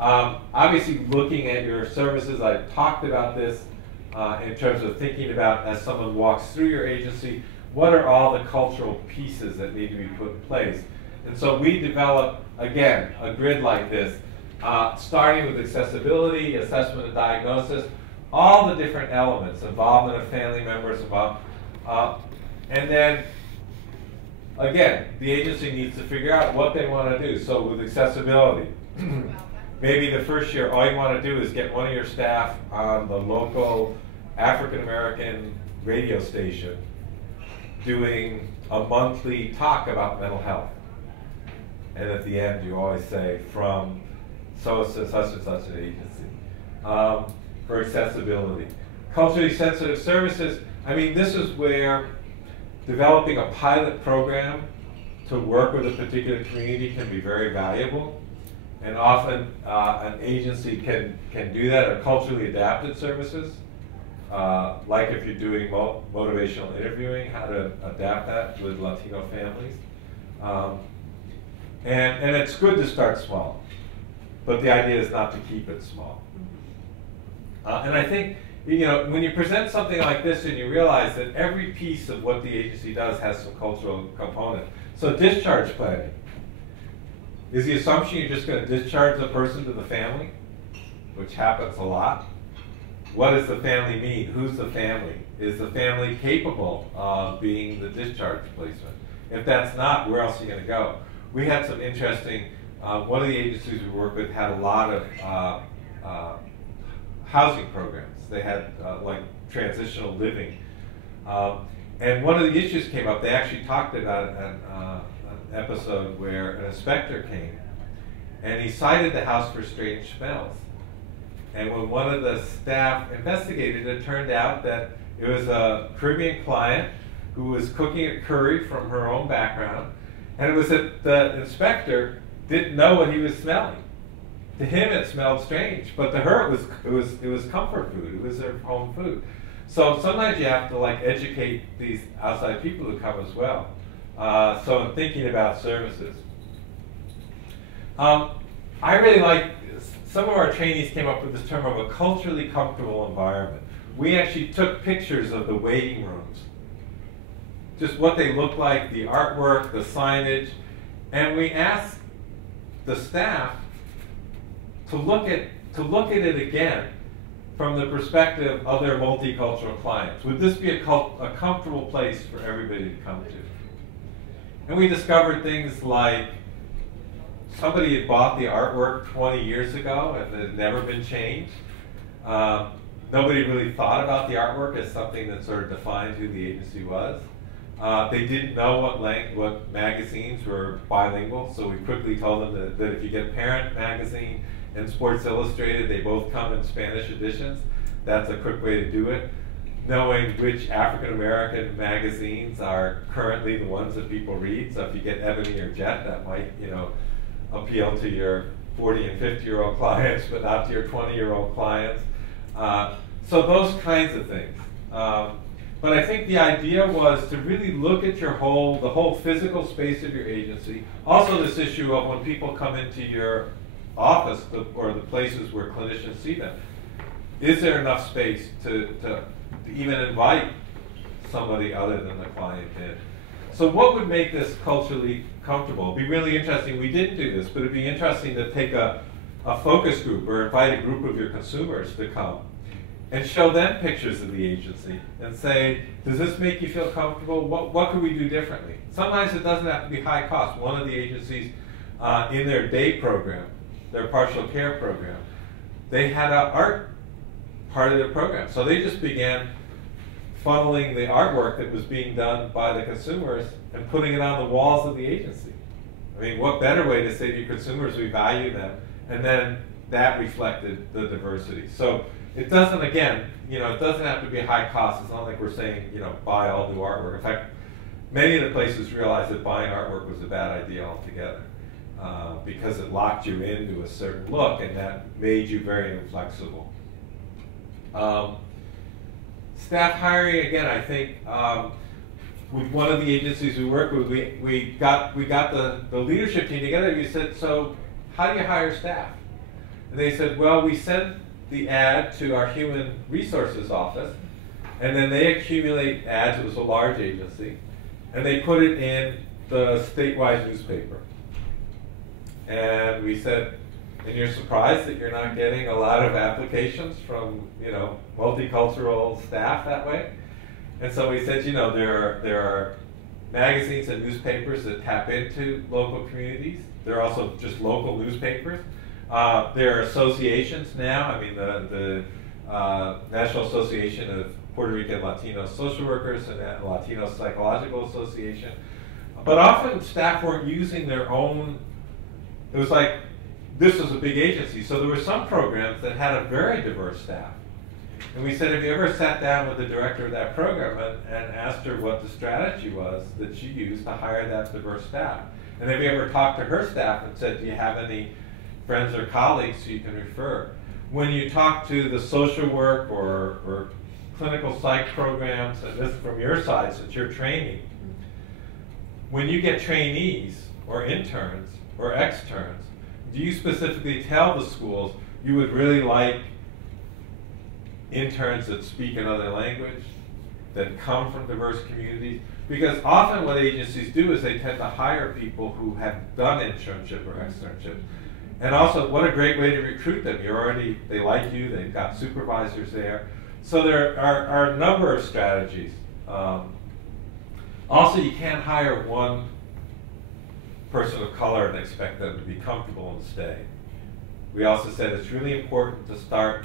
Obviously, looking at your services, I've talked about this in terms of thinking about, as someone walks through your agency, what are all the cultural pieces that need to be put in place? And so we developed, again, a grid like this, starting with accessibility, assessment and diagnosis, all the different elements, involvement of family members, and then, again, the agency needs to figure out what they want to do. So with accessibility, maybe the first year all you want to do is get one of your staff on the local African American radio station doing a monthly talk about mental health. And at the end you always say, from such and such an agency. For accessibility. Culturally sensitive services, I mean, this is where developing a pilot program to work with a particular community can be very valuable. And often an agency can do that, or culturally adapted services, like if you're doing motivational interviewing, how to adapt that with Latino families. And it's good to start small, but the idea is not to keep it small. And I think, you know, when you present something like this and you realize that every piece of what the agency does has some cultural component. So discharge planning. Is the assumption you're just going to discharge the person to the family, which happens a lot? What does the family mean? Who's the family? Is the family capable of being the discharge placement? If that's not, where else are you going to go? We had some interesting, one of the agencies we work with had a lot of housing programs. They had like transitional living. And one of the issues came up, they actually talked about an episode where an inspector came and he cited the house for strange smells. And when one of the staff investigated, it turned out that it was a Caribbean client who was cooking a curry from her own background, and it was that the inspector didn't know what he was smelling. To him, it smelled strange, but to her, it was comfort food. It was their home food. So sometimes you have to like educate these outside people who come as well. So in thinking about services, I really like. Some of our trainees came up with this term of a culturally comfortable environment. We actually took pictures of the waiting rooms, just what they look like, the artwork, the signage, And we asked the staff to look at it again from the perspective of their multicultural clients. Would this be a comfortable place for everybody to come to? And we discovered things like somebody had bought the artwork 20 years ago and it had never been changed. Nobody really thought about the artwork as something that sort of defined who the agency was. They didn't know what magazines were bilingual, so we quickly told them that if you get Parent Magazine and Sports Illustrated, they both come in Spanish editions. That's a quick way to do it. Knowing which African American magazines are currently the ones that people read. So if you get Ebony or Jet, that might, appeal to your 40 and 50-year-old clients, but not to your 20-year-old clients. So those kinds of things. But I think the idea was to really look at the whole physical space of your agency. Also this issue of when people come into your office or the places where clinicians see them. Is there enough space to even invite somebody other than the client in? So what would make this culturally comfortable? It'd be really interesting. We didn't do this, but it'd be interesting to take a focus group or invite a group of your consumers to come and show them pictures of the agency and say, does this make you feel comfortable? What could we do differently? Sometimes it doesn't have to be high cost. One of the agencies in their day program, their partial care program, they had an art part of their program. So they just began funneling the artwork that was being done by the consumers and putting it on the walls of the agency. I mean, what better way to say to your consumers, we value them, and then that reflected the diversity. So it doesn't, again, it doesn't have to be high cost. It's not like we're saying, buy all new artwork. In fact, many of the places realized that buying artwork was a bad idea altogether because it locked you into a certain look, and that made you very inflexible. Staff hiring, again, I think with one of the agencies we work with, we got the leadership team together. We said, so how do you hire staff? And they said, well, we send the ad to our human resources office, and then they accumulate ads. It was a large agency, and they put it in the statewide newspaper. And we said, and you're surprised that you're not getting a lot of applications from, multicultural staff that way? And so we said, there are magazines and newspapers that tap into local communities. There are also just local newspapers. There are associations now. I mean, the National Association of Puerto Rican Latino Social Workers and the Latino Psychological Association. But often staff weren't using their own. It was like, this was a big agency, so there were some programs that had a very diverse staff. And we said, have you ever sat down with the director of that program and asked her what the strategy was that she used to hire that diverse staff? And have you ever talked to her staff and said, do you have any friends or colleagues who you can refer? When you talk to the social work or clinical psych programs, and this from your side since you're training, when you get trainees or interns or externs, do you specifically tell the schools you would really like interns that speak another language, that come from diverse communities? Because often what agencies do is they tend to hire people who have done internship or externship. And also, what a great way to recruit them. They like you, they've got supervisors there. So there are a number of strategies. Also, you can't hire one person of color and expect them to be comfortable and stay. We also said it's really important to start,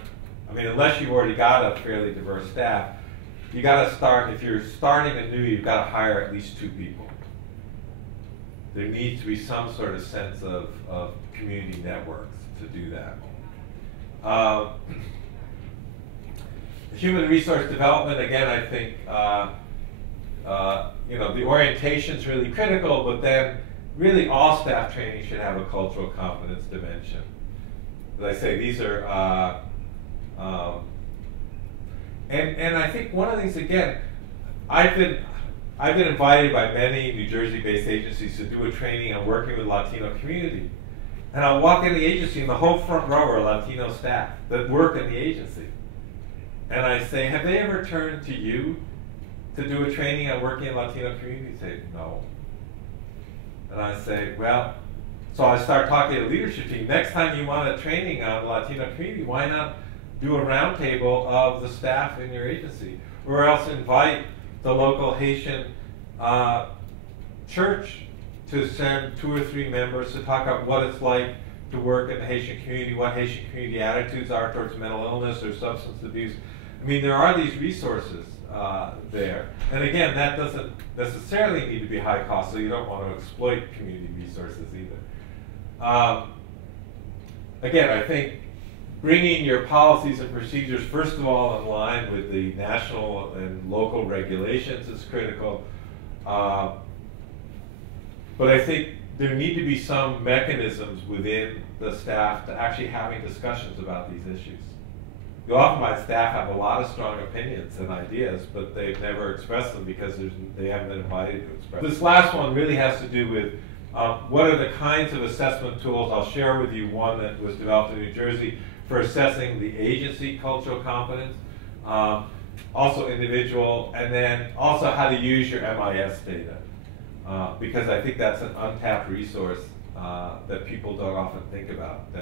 unless you've already got a fairly diverse staff, you got to start, if you're starting anew, you've got to hire at least 2 people. There needs to be some sort of sense of community networks to do that. Human resource development, again, I think, the orientation is really critical, but then really all staff training should have a cultural competence dimension. As I say, these are, and I think one of the things, again, I've been invited by many New Jersey-based agencies to do a training on working with Latino community. And I'll walk in the agency and the whole front row are Latino staff that work in the agency. And I say, have they ever turned to you to do a training on working in Latino community? They say, no. And I say, well, so I start talking to the leadership team. Next time you want a training on the Latino community, why not do a roundtable of the staff in your agency? Or else invite the local Haitian church to send 2 or 3 members to talk about what it's like to work in the Haitian community, what Haitian community attitudes are towards mental illness or substance abuse. I mean, there are these resources there. And again, that doesn't necessarily need to be high cost, so you don't want to exploit community resources either. Again, I think bringing your policies and procedures, first of all, in line with the national and local regulations is critical. But I think there need to be some mechanisms within the staff to actually having discussions about these issues. You often find staff have a lot of strong opinions and ideas, but they've never expressed them because they haven't been invited to express them. This last one really has to do with what are the kinds of assessment tools. I'll share with you one that was developed in New Jersey for assessing the agency cultural competence, also individual, and then also how to use your MIS data. Because I think that's an untapped resource that people don't often think about,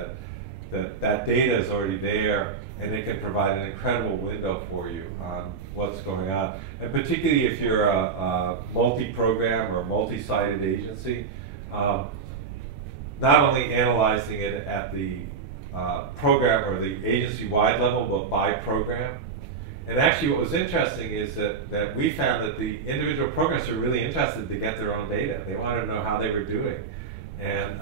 that data is already there and it can provide an incredible window for you on what's going on. And particularly if you're a multi-program or multi-sited agency, not only analyzing it at the program or the agency-wide level, but by program. And actually what was interesting is that we found that the individual programs were really interested to get their own data. They wanted to know how they were doing. And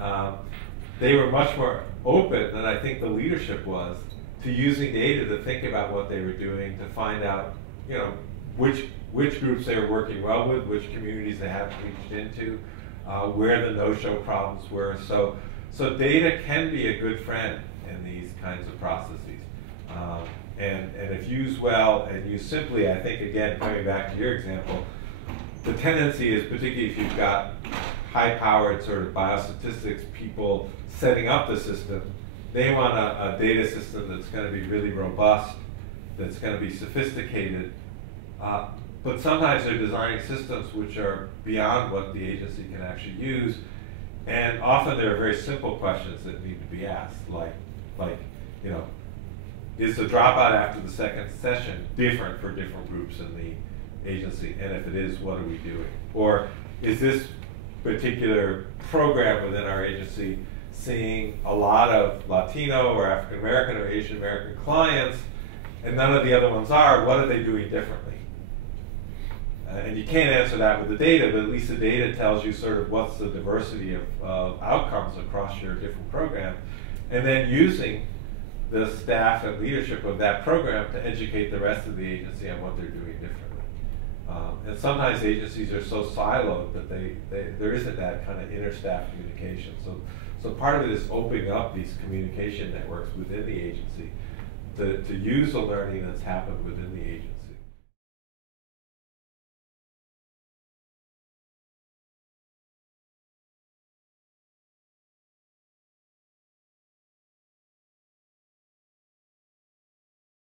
they were much more open than I think the leadership was to using data to think about what they were doing, to find out, you know, which groups they were working well with, which communities they hadn't reached into, where the no-show problems were. So data can be a good friend in these kinds of processes. And if used well and used simply, I think, again, coming back to your example, the tendency is, particularly if you've got high-powered sort of biostatistics people setting up the system, they want a data system that's going to be really robust, that's going to be sophisticated, but sometimes they're designing systems which are beyond what the agency can actually use, and often there are very simple questions that need to be asked, like you know, is the dropout after the second session different for different groups in the agency? And if it is, what are we doing? Or is this particular program within our agency seeing a lot of Latino or African American or Asian American clients, and none of the other ones are? What are they doing differently? And you can't answer that with the data, but at least the data tells you sort of what's the diversity of outcomes across your different programs, and then using the staff and leadership of that program to educate the rest of the agency on what they're doing differently. And sometimes agencies are so siloed that there isn't that kind of inter-staff communication. So part of it is opening up these communication networks within the agency to use the learning that's happened within the agency.